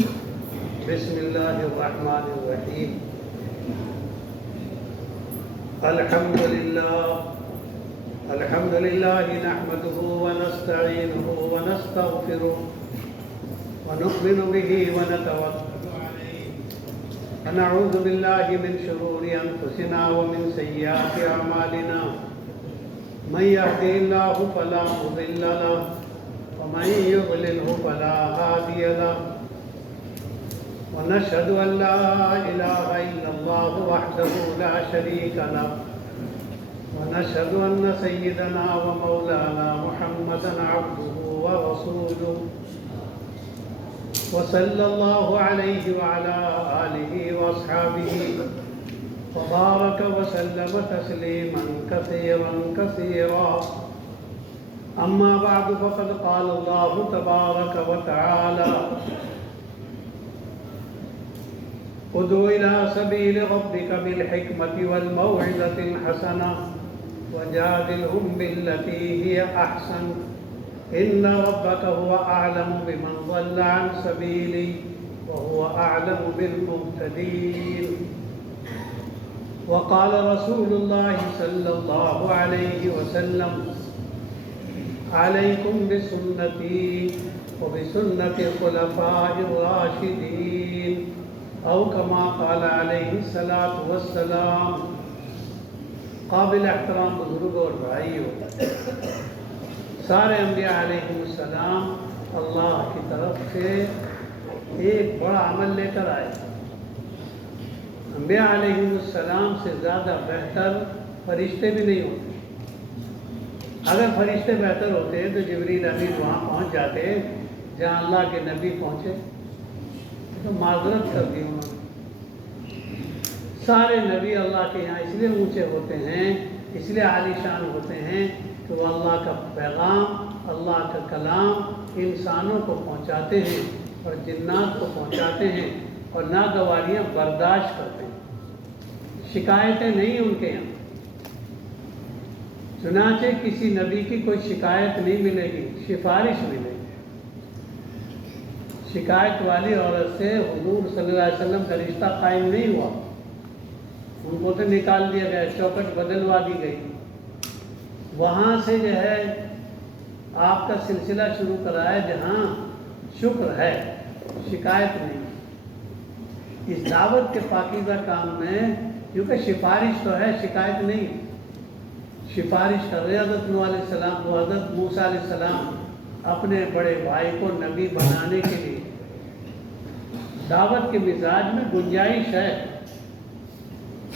بسم اللہ الرحمن الرحیم الحمد للہ نحمده ونستعینه ونستغفره ونؤمن به ونتوکل علیہ ونعوذ باللہ من شرور انفسنا ومن سیئات اعمالنا من يهده الله فلا مضل له ومن يضلله فلا هادي له ونشهد أن لا إله إلا الله وحده لا شريك له ونشهد أن سيدنا ومولانا محمدا عبده ورسوله وصلى الله عليه وعلى آله وأصحابه وبارك وسلم تسليما كثيرا كثيرا أما بعد فقد قال الله تبارك وتعالى ادع إلى سبيل ربك بالحكمة والموعظة الحسنة وجادلهم بالتي هي أحسن إن ربك هو أعلم بمن ضل عن سبيله وهو أعلم بالمهتدين وقال رسول الله صلى الله عليه وسلم عليكم بسنتي وبسنة الخلفاء الراشدين او کما قال علیہ الصلاۃ والسلام۔ قابل احترام بزرگوں اور بھائیوں، سارے انبیاء علیہم السلام اللہ کی طرف سے ایک بڑا عمل لے کر آئے۔ انبیاء علیہم السلام سے زیادہ بہتر فرشتے بھی نہیں ہوتے۔ اگر فرشتے بہتر ہوتے تو جبریل امین وہاں پہنچ جاتے جہاں اللہ کے نبی پہنچے، تو معذرت کر دی انہوں نے۔ سارے نبی اللہ کے یہاں اس لیے اونچے ہوتے ہیں، اس لیے عالی شان ہوتے ہیں کہ وہ اللہ کا پیغام، اللہ کا کلام انسانوں کو پہنچاتے ہیں اور جنات کو پہنچاتے ہیں اور ناگواریاں برداشت کرتے ہیں۔ شکایتیں نہیں ان کے یہاں، چنانچہ کسی نبی کی کوئی شکایت نہیں ملے گی، سفارش ملے گی۔ شکایت والی عورت سے حضور صلی اللہ علیہ وسلم کا رشتہ قائم نہیں ہوا، ان کو تو نکال دیا گیا، چوکٹ بدلوا دی گئی۔ وہاں سے جو ہے آپ کا سلسلہ شروع کرا ہے جہاں شکر ہے، شکایت نہیں۔ اس دعوت کے پاکیزہ کام میں کیونکہ سفارش تو ہے، شکایت نہیں۔ سفارش کر رہے حضرت نوح علیہ السلام کو، حضرت موسیٰ علیہ السلام اپنے بڑے بھائی کو نبی بنانے کے لیے۔ دعوت کے مزاج میں گنجائش ہے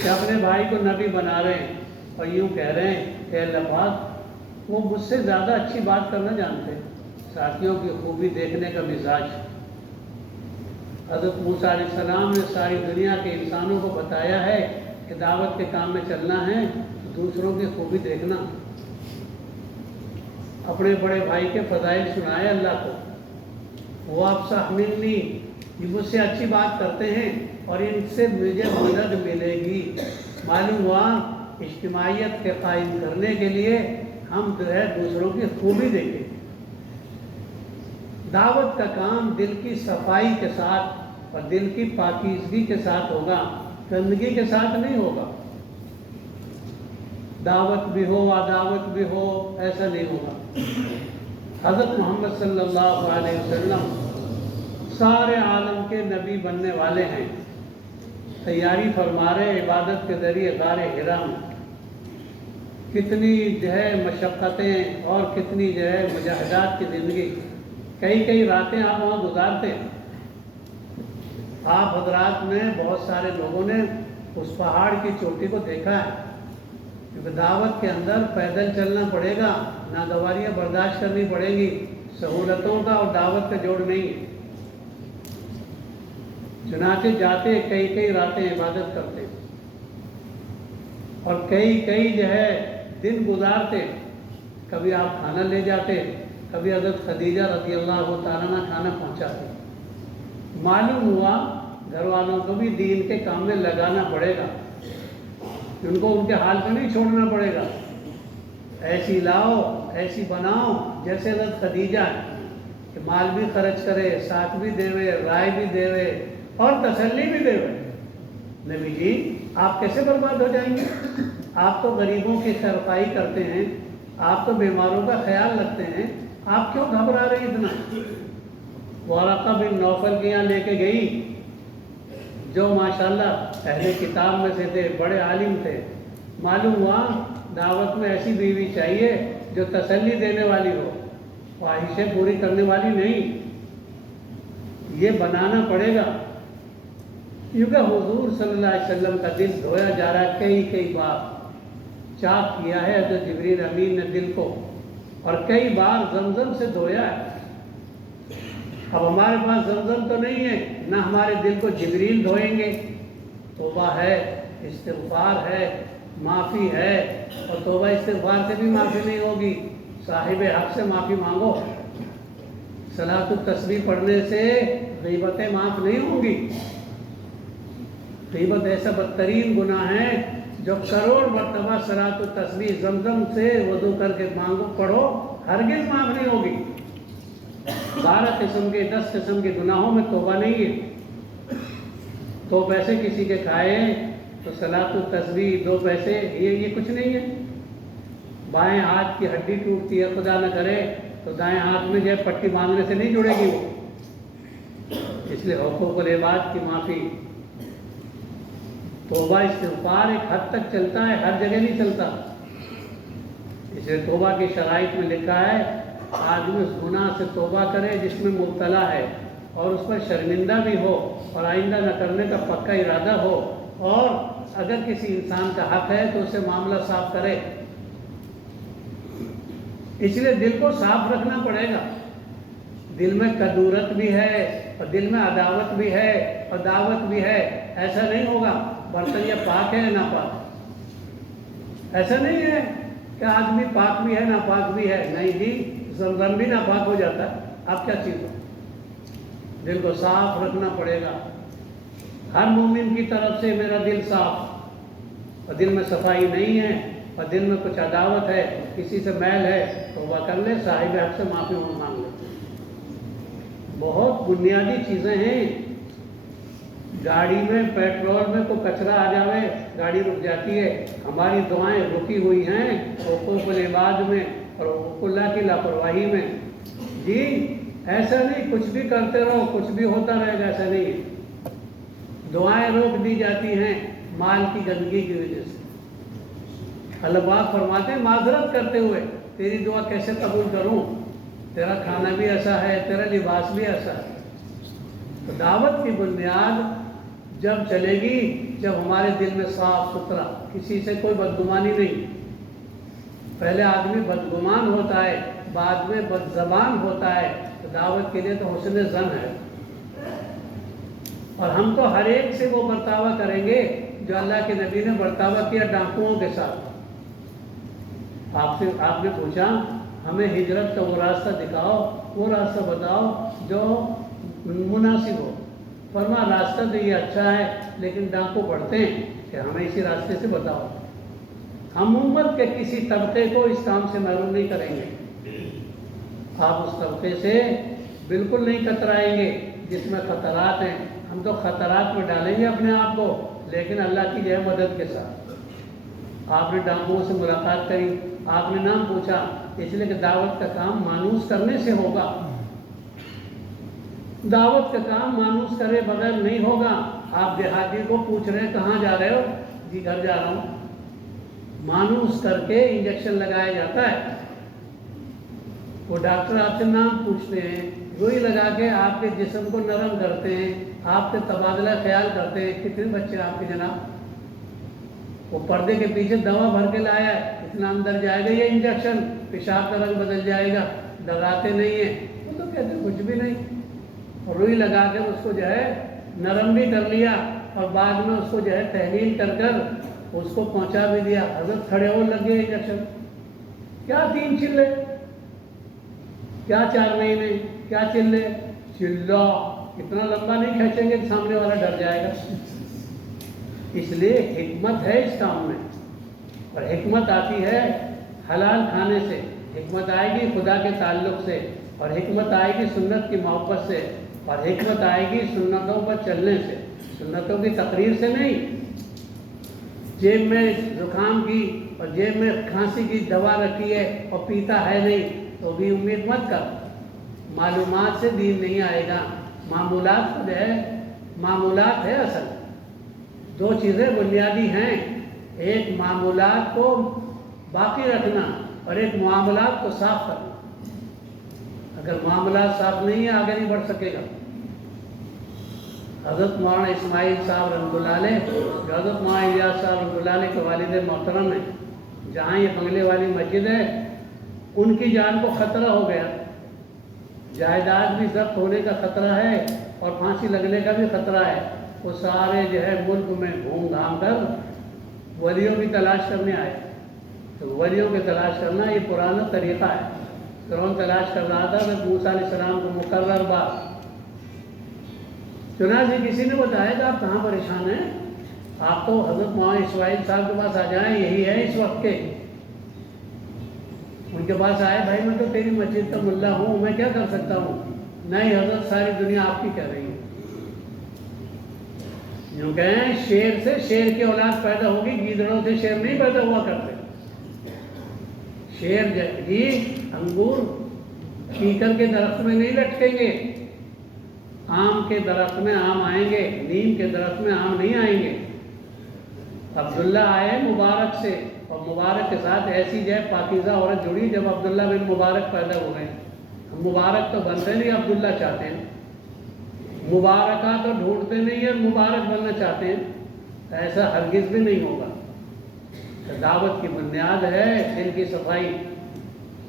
کہ اپنے بھائی کو نبی بنا رہے ہیں اور یوں کہہ رہے ہیں کہ اللہ پاک وہ مجھ سے زیادہ اچھی بات کرنا جانتے ہیں، ساتھیوں کی خوبی دیکھنے کا مزاج۔ حضرت موسیٰ علیہ السلام نے ساری دنیا کے انسانوں کو بتایا ہے کہ دعوت کے کام میں چلنا ہے، دوسروں کی خوبی دیکھنا۔ اپنے بڑے بھائی کے فضائل سنائے اللہ کو، وہ افصح منی، یہ مجھ سے اچھی بات کرتے ہیں اور ان سے مجھے مدد ملے گی۔ معلوم ہوا اجتماعیت کے قائم کرنے کے لیے ہم جو ہے دوسروں کی خوبی دیکھیں۔ دعوت کا کام دل کی صفائی کے ساتھ اور دل کی پاکیزگی کے ساتھ ہوگا، گندگی کے ساتھ نہیں ہوگا۔ دعوت بھی ہو عداوت بھی ہو، ایسا نہیں ہوگا۔ حضرت محمد صلی اللہ علیہ وسلم سارے عالم کے نبی بننے والے ہیں، تیاری فرما رہے عبادت کے ذریعے غار حرا میں۔ کتنی جو ہے مشقتیں اور کتنی جو ہے مجاہدات کی زندگی، کئی راتیں آپ وہاں گزارتے ہیں۔ آپ حضرات میں بہت سارے لوگوں نے اس پہاڑ کی چوٹی کو دیکھا ہے، کیونکہ دعوت کے اندر پیدل چلنا پڑے گا، ناگواریاں برداشت کرنی پڑے گی، سہولتوں کا اور دعوت کا جوڑ نہیں ہے۔ چنانچہ جاتے کئی راتیں عبادت کرتے اور کئی جو ہے دن گزارتے۔ کبھی آپ کھانا لے جاتے، کبھی حضرت خدیجہ رضی اللہ تعالیٰ عنہ کھانا پہنچاتے۔ معلوم ہوا گھر والوں کو بھی دین کے کام میں لگانا پڑے گا، ان کو ان کے حال پہ نہیں چھوڑنا پڑے گا۔ ایسی لاؤ، ایسی بناؤ جیسے حضرت خدیجہ ہے، کہ مال بھی خرچ کرے، ساتھ بھی دیوے، رائے بھی دیوے اور تسلی بھی دیوے۔ نبی جی آپ کیسے برباد ہو جائیں گے؟ آپ تو غریبوں کی خیرخواہی کرتے ہیں، آپ تو بیماروں کا خیال رکھتے ہیں، آپ کیوں گھبرا رہے ہیں اتنا؟ ورقہ بن نوفل کے یہاں لے کے گئی، جو ماشاءاللہ اہل کتاب میں سے تھے، بڑے عالم تھے۔ معلوم ہوا دعوت میں ایسی بیوی چاہیے جو تسلی دینے والی ہو، خواہشیں پوری کرنے والی نہیں، یہ بنانا پڑے گا۔ کیونکہ حضور صلی اللہ علیہ وسلم کا دل دھویا جا رہا ہے، کئی بار چاک کیا ہے حضرت جبریل امین نے دل کو، اور کئی بار زمزم سے دھویا ہے۔ اب ہمارے پاس زمزم تو نہیں ہے، نہ ہمارے دل کو جبریل دھوئیں گے۔ توبہ ہے، استغفار ہے، معافی ہے، اور توبہ استغفار سے بھی معافی نہیں ہوگی، صاحب حق سے معافی مانگو۔ صلاۃ التسبیح پڑھنے سے غیبتیں معاف نہیں ہوں گی۔ غیبت ایسا بدترین گناہ ہے جو کروڑ مرتبہ صلاۃ التسبیح زمزم سے وضو کر کے مانگو پڑھو، ہرگز معاف نہیں ہوگی۔ 12 قسم کے 10 قسم کے گناہوں میں توبہ نہیں ہے۔ 2 پیسے کسی کے کھائے تو صلاۃ التسبیح 2 پیسے، یہ کچھ نہیں ہے۔ بائیں ہاتھ کی ہڈی ٹوٹتی ہے، خدا نہ کرے تو دائیں ہاتھ میں جو ہے پٹی باندھنے سے نہیں جڑے گی وہ۔ اس لیے حقوق العباد کی معافی، توبہ استغفار ایک حد تک چلتا ہے، ہر جگہ نہیں چلتا۔ اس لیے توبہ کی شرائط میں لکھا ہے آدمی اس گناہ سے توبہ کرے جس میں مبتلا ہے، اور اس پر شرمندہ بھی ہو، اور آئندہ نہ کرنے کا پکا ارادہ ہو، اور اگر کسی انسان کا حق ہے تو اسے معاملہ صاف کرے۔ اس لیے دل کو صاف رکھنا پڑے گا۔ دل میں کدورت بھی ہے، اور دل میں عداوت بھی ہے، اور دعوت بھی ہے۔ ایسا نہیں ہوگا برتن یہ پاک ہے یا ناپاک، ایسا نہیں ہے کہ آدمی پاک بھی ہے ناپاک بھی ہے، نہیں جی، زمزم بھی ناپاک ہو جاتا ہے۔ آپ کیا چیز ہو؟ دل کو صاف رکھنا پڑے گا۔ ہر مومن کی طرف سے میرا دل صاف، اور دل میں صفائی نہیں ہے، اور دل میں کچھ عداوت ہے، کسی سے میل ہے، توبہ کر لے، صاحب حق سے معافی مانگ لے۔ بہت بنیادی چیزیں ہیں۔ گاڑی میں پیٹرول میں کوئی کچرا آ جاوے، گاڑی رک جاتی ہے، ہماری دعائیں رکی ہوئی ہیں حقوق العباد میں اور حقوق اللہ کی لاپرواہی میں۔ جی ایسا نہیں کچھ بھی کرتے رہو کچھ بھی ہوتا رہے گا، ایسا نہیں ہے۔ دعائیں روک دی جاتی ہیں مال کی گندگی کی وجہ سے۔ اللہ پاک فرماتے ہیں معذرت کرتے ہوئے تیری دعا کیسے قبول کروں، تیرا کھانا بھی ایسا ہے، تیرا لباس بھی ایسا ہے۔ تو دعوت کی بنیاد جب چلے گی جب ہمارے دل میں صاف ستھرا، کسی سے کوئی بدگمانی نہیں۔ پہلے آدمی بدگمان ہوتا ہے، بعد میں بدزبان ہوتا ہے، تو دعوت کے لیے تو حسن ظن ہے۔ اور ہم تو ہر ایک سے وہ برتاوا کریں گے جو اللہ کے نبی نے برتاوا کیا ڈاکوؤں کے ساتھ۔ آپ نے پوچھا ہمیں ہجرت کا وہ راستہ دکھاؤ، وہ راستہ بتاؤ جو مناسب ہو۔ فرما راستہ تو یہ اچھا ہے لیکن ڈاکو پڑھتے ہیں کہ ہمیں اسی راستے سے بتاؤ۔ ہم امت کے کسی طبقے کو اس کام سے محروم نہیں کریں گے۔ آپ اس طبقے سے بالکل نہیں کترائیں گے جس میں خطرات ہیں۔ ہم تو خطرات میں ڈالیں گے اپنے آپ کو، لیکن اللہ کی جو ہے مدد کے ساتھ۔ آپ نے ڈاکوؤں سے ملاقات کری، آپ نے نام پوچھا، اس لیے کہ دعوت کا کام مانوس کرنے سے ہوگا۔ دعوت کا کام مانوس کرے بغیر نہیں ہوگا۔ آپ دیہاتی کو پوچھ رہے ہیں کہاں جا رہے ہو؟ جی گھر جا رہا ہوں۔ مانوس کر کے انجیکشن لگایا جاتا ہے۔ وہ ڈاکٹر آپ سے نام پوچھتے ہیں، روئی لگا کے آپ کے جسم کو نرم کرتے ہیں، آپ سے تبادلہ خیال کرتے ہیں۔ کتنے بچے آپ کے جناب؟ وہ پردے کے پیچھے دوا بھر کے لایا ہے، اتنا اندر جائے گا یہ انجیکشن، پیشاب کا رنگ بدل جائے گا، ڈراتے نہیں ہیں۔ وہ تو کہتے کچھ بھی نہیں، روئی لگا کے اس کو جو ہے نرم بھی کر لیا، اور بعد میں اس کو جو ہے تحلیل کر کر اس کو پہنچا بھی دیا۔ حضرت کھڑے ہو لگ گئے انجیکشن۔ کیا 3 چلے، کیا 4 مہینے، کیا چلے، چلا اتنا لمبا نہیں کھینچیں گے کہ سامنے والا ڈر جائے گا۔ اس لیے حکمت ہے اس کام میں، اور حکمت آتی ہے حلال کھانے سے، حکمت آئے گی خدا کے تعلق سے۔ اور حکمت آئے گی سنت کی محبت سے، اور حکمت آئے گی سنتوں پر چلنے سے، سنتوں کی تقریر سے نہیں۔ جیب میں زکام کی اور جیب میں کھانسی کی دوا رکھی ہے اور پیتا ہے نہیں تو بھی امید مت کر، معلومات سے دین نہیں آئے گا۔ معمولات خود ہے، معمولات ہے اصل۔ دو چیزیں بنیادی ہیں، ایک معمولات کو باقی رکھنا اور ایک معاملات کو صاف کرنا۔ اگر معاملات صاف نہیں ہے آگے نہیں بڑھ سکے گا۔ حضرت مولانا اسماعیل صاحب رحمۃ اللہ علیہ، جو حضرت مولانا الیاس صاحب رحمۃ اللہ علیہ کے والد محترم ہیں، جہاں یہ بنگلے والی مسجد ہے، ان کی جان کو خطرہ ہو گیا، جائیداد بھی ضبط ہونے کا خطرہ ہے اور پھانسی لگنے کا بھی خطرہ ہے۔ وہ سارے جو ہے ملک میں گھوم گھام کر ولیوں کی تلاش کرنے آئے۔ تو ولیوں کی تلاش کرنا یہ پرانا طریقہ ہے۔ فرعون تلاش کر رہا تھا کہ موسیٰ علیہ السلام کو مقرر بات، چنانچہ کسی نے بتایا کہ آپ کہاں پریشان ہیں، آپ تو حضرت مولانا اسماعیل صاحب کے پاس آ جائیں، یہی ہے اس وقت کے۔ ان کے پاس آئے، بھائی میں تو تیری مسجد کا ملا ہوں، میں کیا کر سکتا ہوں؟ نہیں حضرت، ساری دنیا آپ کی کہہ رہی ہے۔ یوں کہیں شیر سے شیر کی اولاد پیدا ہوگی، گیدڑوں سے شیر نہیں پیدا ہوا کرتے۔ شیر ہی انگور کیکر کے درخت میں نہیں لٹکیں گے، آم کے درخت میں آم آئیں گے، نیم کے درخت میں آم نہیں آئیں گے۔ عبداللہ آئے مبارک سے، اور مبارک کے ساتھ ایسی جو ہے پاکیزہ عورت جڑی جب عبداللہ بن مبارک پیدا ہوئے۔ ہم مبارک تو بنتے نہیں، عبداللہ چاہتے ہیں، مبارکہ تو ڈھونڈتے نہیں ہیں، مبارک بننا چاہتے ہیں۔ ایسا ہرگز بھی نہیں ہوگا۔ دعوت کی بنیاد ہے دل کی صفائی۔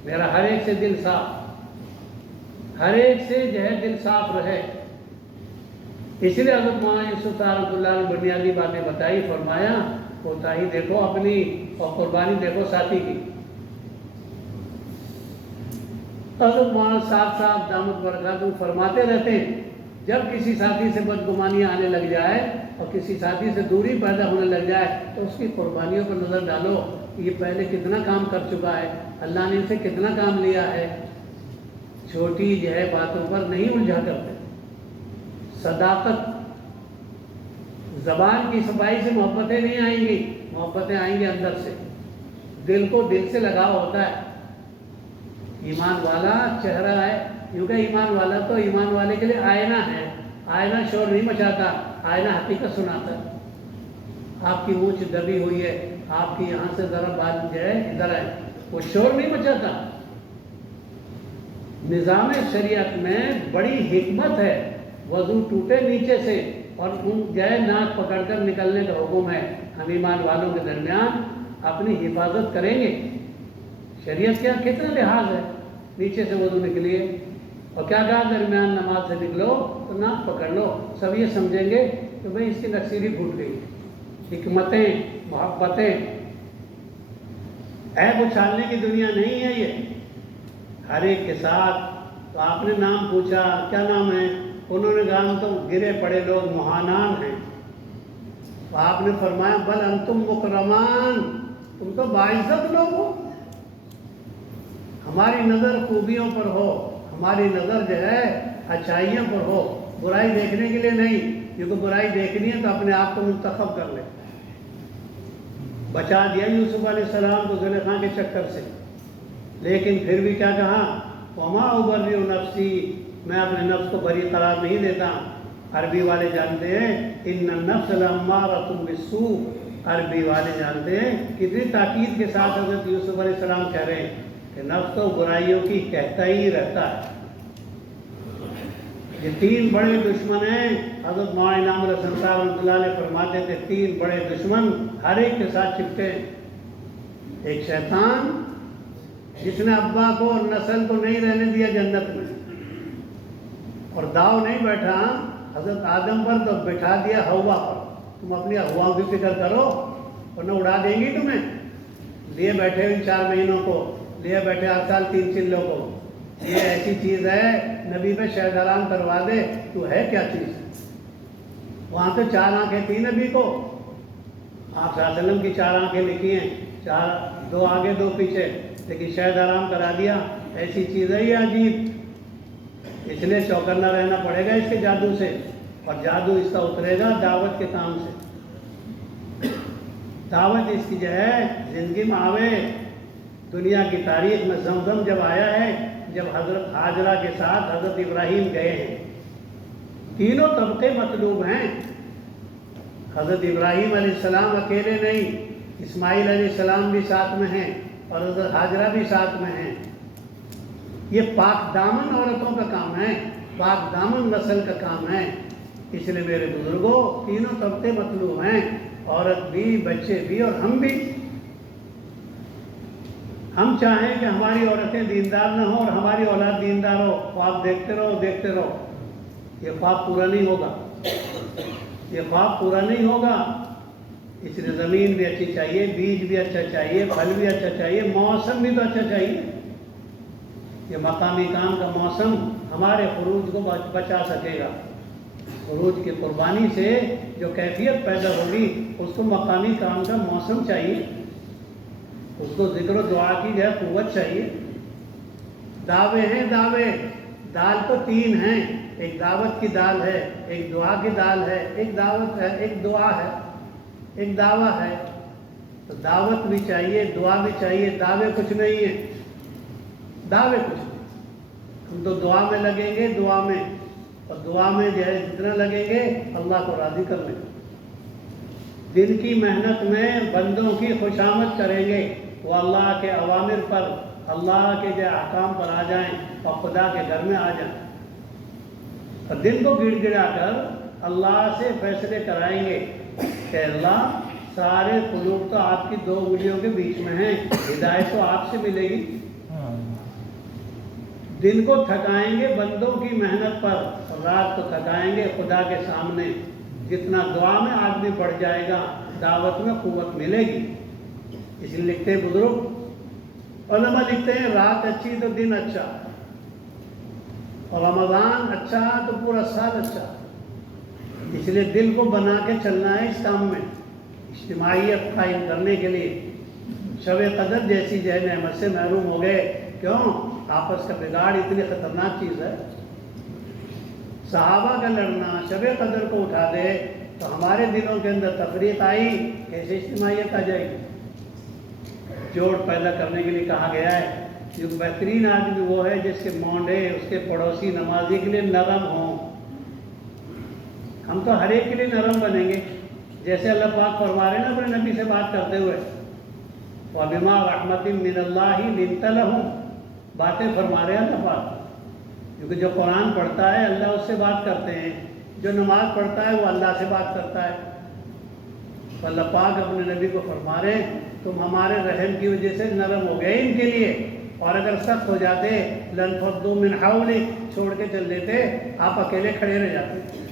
میرا ہر ایک سے دل صاف، ہر ایک سے جو ہے دل صاف رہے۔ اس لیے حضرت مولانا یوسف صاحب رحمۃ اللہ نے بنیادی باتیں بتائی، فرمایا کوتاہی دیکھو اپنی اور قربانی دیکھو ساتھی کی۔ حضرت مولانا صاحب دامت برکاتہ فرماتے رہتے ہیں، جب کسی ساتھی سے بدگمانی آنے لگ جائے اور کسی ساتھی سے دوری پیدا ہونے لگ جائے تو اس کی قربانیوں پر نظر ڈالو، یہ پہلے کتنا کام کر چکا ہے، اللہ نے ان سے کتنا کام لیا ہے۔ چھوٹی جو ہے باتوں پر نہیں الجھا کرتے۔ صداقت، زبان کی صفائی سے محبتیں نہیں آئیں گی، محبتیں آئیں گی اندر سے۔ دل کو دل سے لگاؤ ہوتا ہے۔ ایمان والا چہرہ ہے، کیونکہ ایمان والا تو ایمان والے کے لیے آئینہ ہے۔ آئینہ شور نہیں مچاتا، آئینہ حقیقت سناتا ہے۔ آپ کی مونچھ دبی ہوئی ہے، آپ کی یہاں سے ذرا بات جو ہے ادھر ہے، وہ شور نہیں مچاتا۔ نظام شریعت میں بڑی حکمت ہے، وضو ٹوٹے نیچے سے اور ان جائے ناک پکڑ کر نکلنے کا حکم ہے۔ ہم ایمان والوں کے درمیان اپنی حفاظت کریں گے۔ شریعت کیا کتنا لحاظ ہے، نیچے سے وضو نکلیے، اور کیا کہا درمیان نماز سے نکلو تو ناک پکڑ لو۔ سب یہ سمجھیں گے کہ بھئی اس کی نکسیری پھوٹ گئی۔ حکمتیں، محبتیں، عیب اچھالنے کی دنیا نہیں ہے یہ۔ ہر ایک کے ساتھ تو آپ نے نام پوچھا کیا نام ہے، انہوں نے کہا ہم تو گرے پڑے لوگ مہانان ہیں۔ تو آپ نے فرمایا بل انتم مکرمان، تم تو باعزت لوگ ہو۔ ہماری نظر خوبیوں پر ہو، ہماری نظر جو ہے اچھائیوں پر ہو، برائی دیکھنے کے لیے نہیں، کیونکہ برائی دیکھنی ہے تو اپنے آپ کو منتخب کر لے۔ بچا دیا یوسف علیہ السلام کو زلیخا کے چکر سے، لیکن پھر بھی کیا کہا، وما ابرئ نفسی، میں اپنے نفس کو بری قرار نہیں دیتا۔ عربی والے جانتے ہیں ان النفس لامارۃ بالسوء، عربی والے جانتے ہیں کتنی تاکید کے ساتھ حضرت یوسف علیہ السلام کہہ رہے ہیں کہ نفس تو برائیوں کی کہتا ہی رہتا ہے۔ یہ تین بڑے دشمن ہیں، حضرت مولانا انعام الحسن صاحب رحمۃ اللہ علیہ فرماتے تھے تین بڑے دشمن ہر ایک کے ساتھ چپتے ہیں۔ ایک شیطان جس نے ابا کو اور نسل کو نہیں رہنے دیا جنت میں، اور داؤ نہیں بیٹھا حضرت آدم پر تو بٹھا دیا ہوا پر۔ تم اپنی ہواؤں کی فکر کرو ورنہ اڑا دیں گی تمہیں۔ لیے بیٹھے ان 4 مہینوں کو، لیے بیٹھے ہر سال 3 چلوں کو۔ یہ ایسی چیز ہے نبی پہ شہد حرام کروا دے تو ہے کیا چیز۔ وہاں تو 4 آنکھیں تھیں نبی کو، آپ صلی اللہ علیہ وسلم کی 4 آنکھیں لکھی ہیں، 2 آگے 2 پیچھے، لیکن شہد حرام کرا دیا۔ ایسی چیز ہے یہ عجیب اس لیے چوکنا رہنا پڑے گا اس کے جادو سے، اور جادو اس کا اترے گا دعوت کے کام سے۔ دعوت اس کی جو ہے زندگی میں آوے۔ دنیا کی تاریخ میں زمزم جب آیا ہے، جب حضرت حاجرہ کے ساتھ حضرت ابراہیم گئے ہیں، تینوں طبقے مطلوب ہیں۔ حضرت ابراہیم علیہ السلام اکیلے نہیں، اسماعیل علیہ السلام بھی ساتھ میں ہیں اور حضرت حاجرہ بھی ساتھ میں ہیں۔ یہ پاک دامن عورتوں کا کام ہے، پاک دامن نسل کا کام ہے۔ اس لیے میرے بزرگوں، تینوں طبقے مطلوب ہیں، عورت بھی، بچے بھی اور ہم بھی۔ ہم چاہیں کہ ہماری عورتیں دیندار نہ ہوں اور ہماری اولاد دیندار ہو، خواب دیکھتے رہو دیکھتے رہو، یہ خواب پورا نہیں ہوگا، یہ خواب پورا نہیں ہوگا۔ اس لیے زمین بھی اچھی چاہیے، بیج بھی اچھا چاہیے، پھل بھی اچھا چاہیے، موسم بھی تو اچھا چاہیے۔ یہ مقامی کام کا موسم ہمارے خروج کو بچا سکے گا۔ خروج کی قربانی سے جو کیفیت پیدا ہوگی، اس کو مقامی کام کا موسم چاہیے، اس کو ذکر و دعا کی جو ہے قوت چاہیے۔ دعوے ہیں دعوے، دال تو تین ہیں، ایک دعوت کی دال ہے، ایک دعا کی دال ہے، ایک دعوت ہے، ایک دعا ہے، ایک دعویٰ ہے۔ تو دعوت بھی چاہیے، دعا بھی چاہیے، دعوے کچھ نہیں ہیں، دعوے کچھ نہیں۔ ہم تو دعا میں لگیں گے، دعا میں، اور دعا میں جو ہے جتنا لگیں گے اللہ کو راضی کر لیں گے۔ دن کی محنت میں بندوں کی خوشامد کریں گے، وہ اللہ کے اوامر پر، اللہ کے جو احکام پر آ جائیں اور خدا کے گھر میں آ جائیں، اور دن کو گڑ گڑا کر اللہ سے فیصلے کرائیں گے کہ اللہ سارے قلوب تو آپ کی دو انگلیوں کے بیچ میں ہیں، ہدایت تو آپ سے ملے گی۔ دن کو تھکائیں گے بندوں کی محنت پر، اور رات کو تھکائیں گے خدا کے سامنے۔ جتنا دعا میں آدمی بڑھ جائے گا، دعوت میں قوت ملے گی۔ اس لیے لکھتے ہیں بزرگ، علماء لکھتے ہیں رات اچھی تو دن اچھا، اور رمضان اچھا تو پورا سال اچھا۔ اس لیے دل کو بنا کے چلنا ہے اس کام میں، اجتماعیت قائم کرنے کے لیے۔ شب قدر جیسی جو ہے نعمت سے محروم ہو گئے، کیوں؟ آپس کا بگاڑ اتنی خطرناک چیز ہے۔ صحابہ کا لڑنا شب قدر کو اٹھا دے تو ہمارے دلوں کے اندر تفریق آئی، کیسے اجتماعیت آ جائے گی؟ جوڑ پیدا کرنے کے لیے کہا گیا ہے، جو بہترین آدمی وہ ہے جس کے مونڈے اس کے پڑوسی نمازی کے لیے نرم ہوں۔ ہم تو ہر ایک کے لیے نرم بنیں گے، جیسے اللہ پاک فرما رہے ہیں نا اپنے نبی سے بات کرتے ہوئے، وَبِمَا رَحْمَةٍ مِّنَ اللَّهِ لِنْتَ لَهُمْ، باتیں فرما رہے ہیں اللہ پاک۔ کیونکہ جو قرآن پڑھتا ہے اللہ اس سے بات کرتے ہیں، جو نماز پڑھتا ہے وہ اللہ سے بات کرتا ہے۔ تو اللہ پاک اپنے نبی کو فرما رہے ہیں تم ہمارے رحم کی وجہ سے نرم ہو گئے ان کے لیے، اور اگر سخت ہو جاتے لَنْفَضُّوا مِنْ حَوْلِكَ، چھوڑ کے چل دیتے، آپ اکیلے کھڑے رہ جاتے۔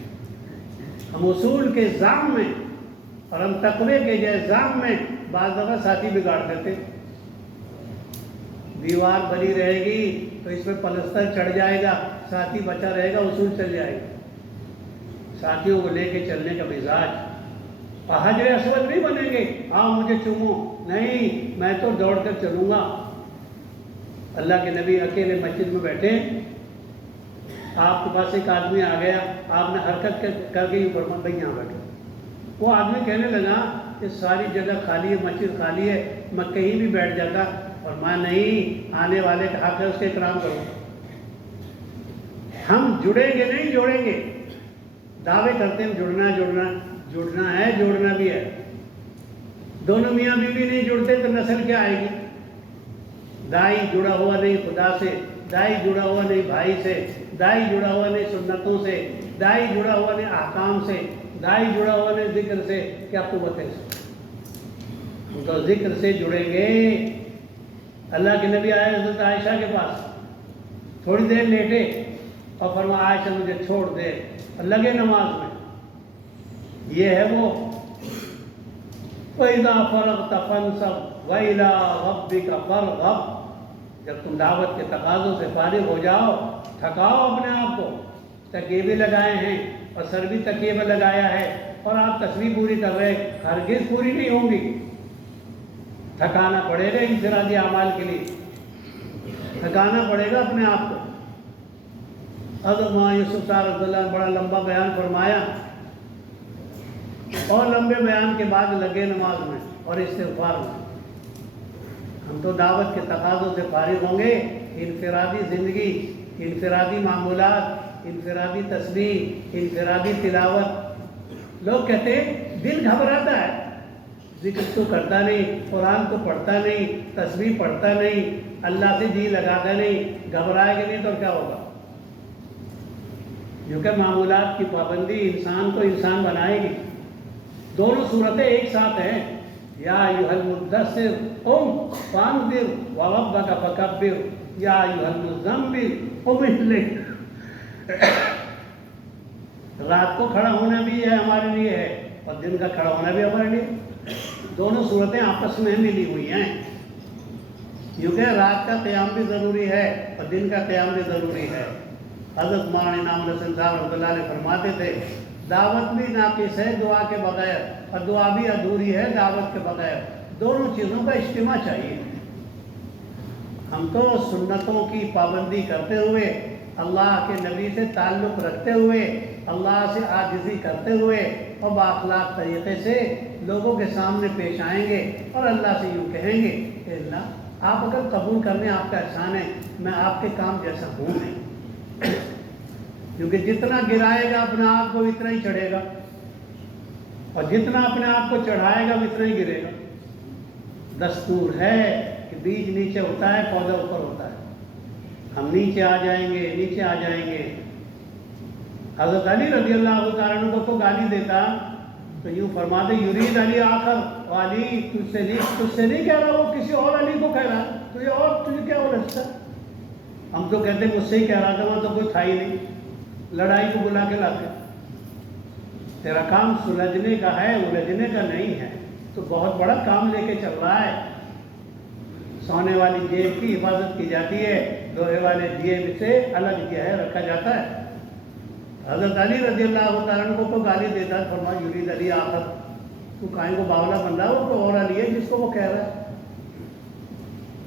ہم اصول کے زام میں اور ہم تقوی کے جو زام میں بعض دفعہ ساتھی بگاڑ دیتے۔ دیوار بنی رہے گی تو اس میں پلستر چڑھ جائے گا، ساتھی بچا رہے گا، اصول چل جائے گا۔ ساتھیوں کو لے کے چلنے کا مزاج، اور حجر اسود نہیں بنیں گے، ہاں مجھے چومو، نہیں میں تو دوڑ کر چلوں گا۔ اللہ کے نبی اکیلے مسجد میں بیٹھے، آپ کے پاس ایک آدمی آ گیا، آپ نے حرکت کر کے فرمایا بھائی یہاں بیٹھو۔ وہ آدمی کہنے لگا کہ ساری جگہ خالی ہے، مسجد خالی ہے، میں کہیں بھی بیٹھ جاتا، اور میں نہیں، آنے والے کا حق ہے اس کے احترام کرو۔ ہم جڑیں گے نہیں جوڑیں گے، دعوے کرتے ہیں جڑنا ہے، جوڑنا بھی ہے۔ دونوں میاں بیوی نہیں جڑتے تو نسل کیا آئے گی؟ دائی جڑا ہوا نہیں خدا سے، دائی جڑا ہوا نہیں بھائی سے، دائی جڑا ہوا نہیں سنتوں سے، دائی جڑا ہوا نہیں احکام سے، دائی جڑا ہوا نہیں ذکر سے، کیا قوت ہے؟ ہم تو ذکر سے جڑیں گے۔ اللہ کے نبی آئے حضرت عائشہ کے پاس، تھوڑی دیر لیٹے اور فرمایا عائشہ مجھے چھوڑ دے، اور لگے نماز میں۔ یہ ہے وہ وَإِذَا فَرَغْتَ فَانْصَبْ وَإِلَىٰ رَبِّكَ فَارْغَب، جب تم دعوت کے تقاضوں سے فارغ ہو جاؤ، تھکاؤ اپنے آپ کو، تکیے بھی لگائے ہیں اور سر بھی تکیے میں لگایا ہے، اور آپ تسبیح پوری کر رہے، ہرگز پوری نہیں ہوں گی۔ تھکانا پڑے گا انفرادی اعمال کے لیے، تھکانا پڑے گا اپنے آپ کو۔ حضرت مولانا یوسف صاحب رضی اللہ عنہ بڑا لمبا بیان فرمایا اور لمبے بیان کے بعد لگے نماز میں اور استغفار میں۔ ہم تو دعوت کے تقاضوں سے فارغ ہوں گے، انفرادی زندگی، انفرادی معمولات، انفرادی تسبیح، انفرادی تلاوت۔ لوگ کہتے ہیں دل گھبراتا ہے، ذکر تو کرتا نہیں، قرآن تو پڑھتا نہیں، تسبیح پڑھتا نہیں، اللہ سے جی لگاتا نہیں، گھبرائے گا نہیں تو کیا ہوگا؟ کیونکہ معمولات کی پابندی انسان کو انسان بنائے گی۔ دونوں صورتیں ایک ساتھ ہیں، یا ایھا المدثر قم فانذر وربک فکبر یا ایھا المزمل قم اللیل۔ رات کو کھڑا ہونا بھی ہے ہمارے لیے ہے اور دن کا کھڑا ہونا بھی ہمارے لیے، دونوں صورتیں آپس میں ملی ہوئی ہیں، کیونکہ رات کا قیام بھی ضروری ہے اور دن کا قیام بھی ضروری ہے۔ حضرت مولانا انعام الحسن صاحب رضی اللہ عنہ فرماتے تھے دعوت بھی ناقص ہے دعا کے بغیر، اور دعا بھی ادھوری ہے دعوت کے بغیر، دونوں چیزوں کا اجتماع چاہیے۔ ہم تو سنتوں کی پابندی کرتے ہوئے، اللہ کے نبی سے تعلق رکھتے ہوئے، اللہ سے عاجزی کرتے ہوئے اور بااخلاق طریقے سے لوگوں کے سامنے پیش آئیں گے اور اللہ سے یوں کہیں گے کہ اللہ آپ اگر قبول کرنے آپ کا احسان ہے، میں آپ کے کام جیسا ہوں نہیں، کیونکہ جتنا گرائے گا اپنے آپ کو اتنا ہی چڑھے گا، اور جتنا اپنے آپ کو چڑھائے گا اتنا ہی گرے گا۔ دستور ہے کہ بیج نیچے ہوتا ہے، پودا اوپر ہوتا ہے، ہم نیچے آ جائیں گے، نیچے آ جائیں گے۔ حضرت علی رضی اللہ تعالیٰ عنہ کو گالی دیتا تو یوں فرماتے یرید علی آخر، علی تجھ سے نہیں کہہ رہا، وہ کسی اور علی کو کہہ رہا، تجھے اور تجھے کیا ہو رہا؟ ہم تو کہتے مجھ سے ہی کہہ رہا تھا، وہاں تو کوئی تھا ہی نہیں، لڑائی کو بلا کے لاتے۔ تیرا کام سلجھنے کا ہے، الجھنے کا نہیں ہے، تو بہت بڑا کام لے کے چل رہا ہے۔ سونے والی جیب کی حفاظت کی جاتی ہے، لوہے والے جیب سے الگ کیا ہے رکھا جاتا ہے۔ حضرت علی رضی اللہ تعالیٰ عنہ کو گالی دیتا ہے، فرمایا یرید علی آخر، تو کہیں کو باولا بندہ وہ کوئی اور علی ہے جس کو وہ کہہ رہا ہے۔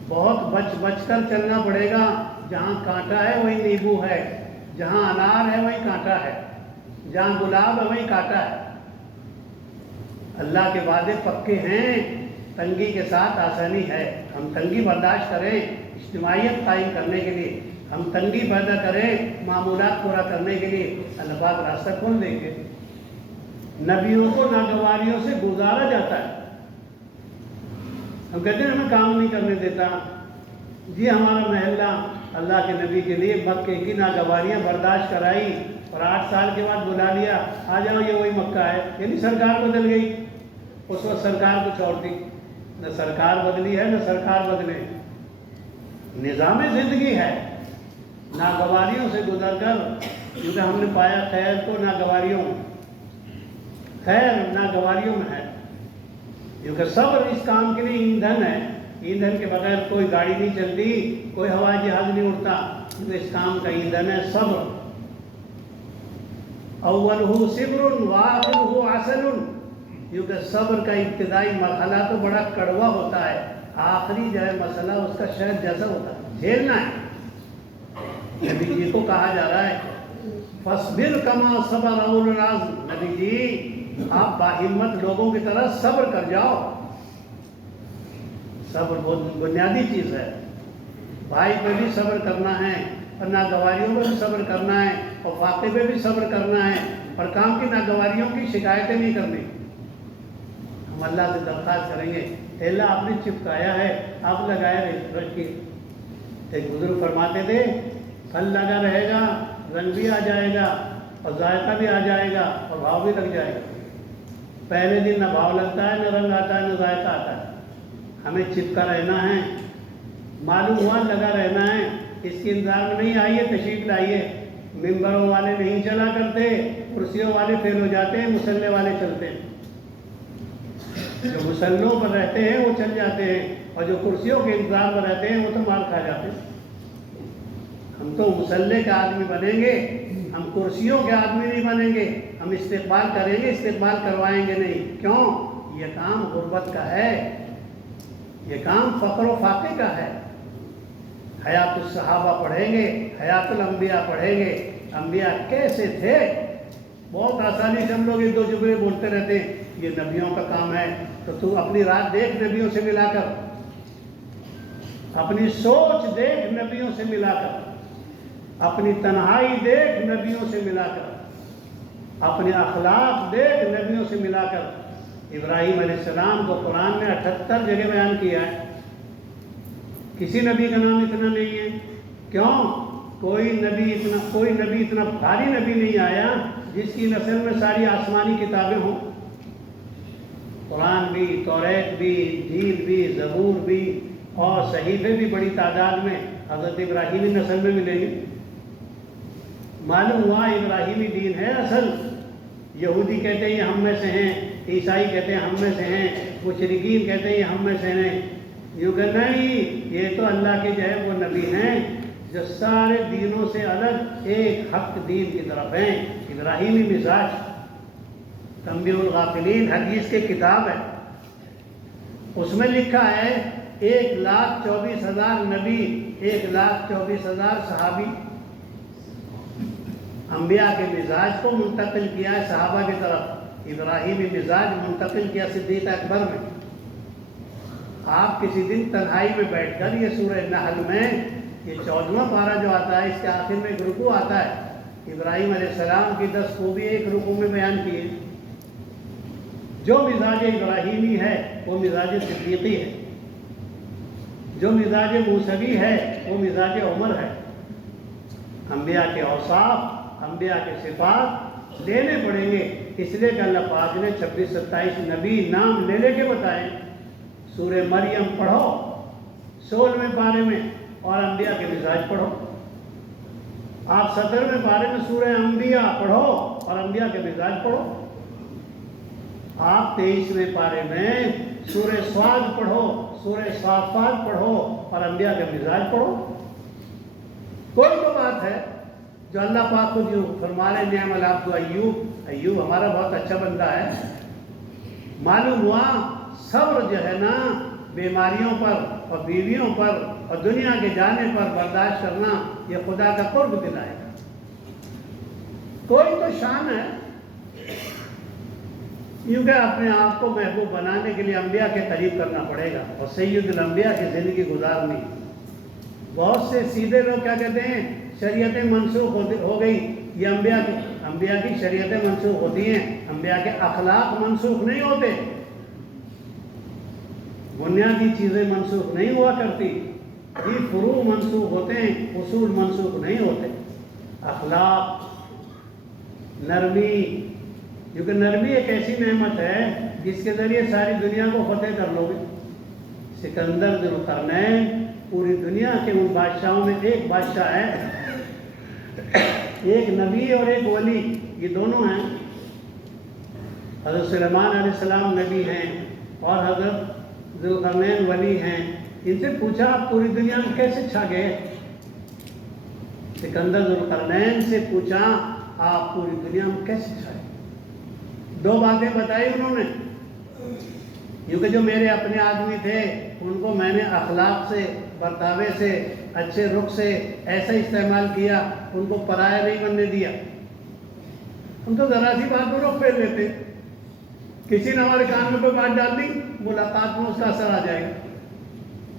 بہت بچ بچ کر چلنا پڑے گا، جہاں کانٹا ہے وہیں نیبو ہے، جہاں انار ہے وہیں کانٹا ہے، جہاں گلاب ہے وہیں کانٹا ہے۔ اللہ کے وعدے پکے ہیں، تنگی کے ساتھ آسانی ہے۔ ہم تنگی برداشت کریں اجتماعیت قائم کرنے کے لیے، ہم تنگی پیدا کریں معمولات پورا کرنے کے لیے، اللہ پاک راستہ کھول دیں گے۔ نبیوں کو ناگواریوں سے گزارا جاتا ہے۔ ہم کہتے ہیں ہمیں کام نہیں کرنے دیتا، جی ہمارا محلہ اللہ کے نبی کے لیے مکے کی ناگواریاں برداشت کرائی اور 8 سال کے بعد بلا لیا، آ جاؤ یہ وہی مکہ ہے، یعنی سرکار بدل گئی۔ اس وقت سرکار کچھ اور تھی، نہ سرکار بدلی ہے نہ سرکار بدلے، نظام زندگی ہے۔ ناگواریوں سے گزر کر، کیونکہ ہم نے پایا خیر کو ناگواریوں میں، خیر ناگواریوں میں ہے، کیونکہ صبر اس کام کے لیے ایندھن ہے۔ ایندھن کے بغیر کوئی گاڑی نہیں چلتی، کوئی ہوائی جہاز نہیں اڑتا، اس کام کا ایندھن ہے صبر۔ اولہ صبر وآخرہ عسل، کیونکہ صبر کا ابتدائی مرحلہ تو بڑا کڑوا ہوتا ہے، آخری جو ہے مسئلہ اس کا شہد جیسا ہوتا ہے، جھیلنا ہے۔ نبی جی کو کہا جا رہا ہے فاصبر کما صبر اولو العزم، نبی جی آپ باہمت لوگوں کی طرح صبر کر جاؤ۔ صبر بہت بنیادی چیز ہے، بھائی پہ بھی صبر کرنا ہے اور ناگواریوں پہ بھی صبر کرنا ہے اور فاقے پہ بھی صبر کرنا ہے، اور کام کی ناگواریوں کی شکایتیں نہیں کرنی۔ ہم اللہ سے درخواست کریں گے اے اللہ آپ نے چپکایا ہے، آپ لگائے رکھیے۔ ایک بزرگ فرماتے تھے پھل لگا رہے گا، رنگ بھی آ جائے گا اور ذائقہ بھی آ جائے گا اور بھاؤ بھی لگ جائے گا۔ پہلے دن نہ بھاؤ لگتا ہے، نہ رنگ آتا ہے، نہ ذائقہ آتا ہے۔ ہمیں چپکا رہنا ہے، معلوم ہوا لگا رہنا ہے، اس کے انتظار میں نہیں آئیے تشریف لائیے۔ ممبروں والے نہیں چلا کرتے، کرسیوں والے فیل ہو جاتے ہیں، مسلح والے چلتے ہیں۔ جو مسلحوں پر رہتے ہیں وہ چل جاتے ہیں، اور جو کرسیوں کے انتظار میں رہتے ہیں وہ تو مار کھا جاتے ہیں۔ ہم تو مسلح کے آدمی بنیں گے، ہم کرسیوں کے آدمی نہیں بنیں گے۔ ہم استقبال کریں گے، استقبال کروائیں گے نہیں۔ کیوں؟ یہ کام غربت کا ہے، یہ کام فقر و فاقے کا ہے۔ حیات الصحابہ پڑھیں گے، حیات الانبیاء پڑھیں گے، انبیاء کیسے تھے. بہت آسانی سے ہم لوگ ایک دو جملے بولتے رہتے ہیں یہ نبیوں کا کام ہے. تو اپنی رات دیکھ نبیوں سے ملا کر, اپنی سوچ دیکھ نبیوں سے ملا کر, اپنی تنہائی دیکھ نبیوں سے ملا کر, اپنے اخلاق دیکھ نبیوں سے ملا کر. ابراہیم علیہ السلام کو قرآن نے 78 جگہ بیان کیا ہے. کسی نبی کا نام اتنا نہیں ہے. کیوں؟ کوئی نبی اتنا بھاری نبی نہیں آیا جس کی نسل میں ساری آسمانی کتابیں ہوں. قرآن بھی, توریت بھی, انجیل بھی, زبور بھی اور صحیفے بھی بڑی تعداد میں حضرت ابراہیمی نسل میں ملیں گے. معلوم ہوا ابراہیمی دین ہے اصل. یہودی کہتے ہیں یہ ہم میں سے ہیں, عیسائی کہتے ہیں ہم میں سے ہیں, مشرکین کہتے ہیں یہ ہم میں سے ہیں. یوں کہ نہیں, یہ تو اللہ کے جو ہے وہ نبی ہیں جو سارے دینوں سے الگ ایک حق دین کی طرف ہیں. ابراہیمی مزاج. تنبیہ الغافلین حدیث کی کتاب ہے, اس میں لکھا ہے 1,24,000 نبی, 1,24,000 صحابی. انبیاء کے مزاج کو منتقل کیا ہے صحابہ کی طرف. ابراہیمی مزاج منتقل کیا صدیق اکبر میں. آپ کسی دن تنہائی میں بیٹھ کر یہ سورہ نحل میں یہ 14واں پارہ جو آتا ہے اس کے آخر میں ایک رکوع آتا ہے. ابراہیم علیہ السلام کی 10 خوبی ایک رکوع میں بیان کی ہے. جو مزاج ابراہیمی ہے وہ مزاج صدیقی ہے, جو مزاج موسوی ہے وہ مزاج عمر ہے. انبیاء کے اوصاف, انبیاء کے صفات لینے پڑیں گے. اس لیے کہ اللہ پاک نے 26-27 نبی نام لے لے کے بتائے. سورہ مریم پڑھو 16ویں پارے میں اور انبیاء کے مزاج پڑھو. آپ 17ویں پارے میں سورہ انبیاء پڑھو اور انبیاء کے مزاج پڑھو. آپ 23ویں پارے میں سورہ صاد پڑھو, سورہ صافات پڑھو اور انبیاء کے مزاج پڑھو. کوئی تو بات ہے جو اللہ پاک کو جو فرما رہے نعم العبد ایوب ہمارا بہت اچھا بندہ ہے. معلوم ہوا صبر جو ہے نا بیماریوں پر اور بیویوں پر اور دنیا کے جانے پر برداشت کرنا یہ خدا کا قرب دلائے گا. کوئی تو شان ہے. کیونکہ اپنے آپ کو محبوب بنانے کے لیے انبیاء کے قریب کرنا پڑے گا اور سید الانبیاء کی زندگی گزارنی. بہت سے سیدھے لوگ کیا کہتے ہیں شریعتیں منسوخ ہو گئی. یہ انبیاء کی شریعتیں منسوخ ہوتی ہیں, انبیاء کے اخلاق منسوخ نہیں ہوتے. بنیادی چیزیں منسوخ نہیں ہوا کرتی. یہ فروع منسوخ ہوتے ہیں, اصول منسوخ نہیں ہوتے. اخلاق, نرمی, کیونکہ نرمی ایک ایسی نعمت ہے جس کے ذریعے ساری دنیا کو فتح کر لو گے. سکندر ذوالقرنین پوری دنیا کے ان بادشاہوں میں ایک بادشاہ ہے, ایک نبی اور ایک ولی, یہ دونوں ہیں. حضرت سلیمان علیہ السلام نبی ہیں اور حضرت ذوالقرنین ولی ہیں. ان سے پوچھا آپ پوری دنیا میں کیسے چھا گئے؟ سکندر ذوالقرنین سے پوچھا آپ پوری دنیا میں کیسے چھائے؟ 2 باتیں بتائی انہوں نے. کیونکہ جو میرے اپنے آدمی تھے ان کو میں نے اخلاق سے, برتاوے سے, اچھے رخ سے ایسا استعمال کیا, ان کو پرایا نہیں بننے دیا. ہم تو ذرا سی بات میں رخ پھیر لیتے, کسی نے ہمارے کان میں کوئی بات ڈال دی ملاقات میں اس کا اثر آ جائے گا.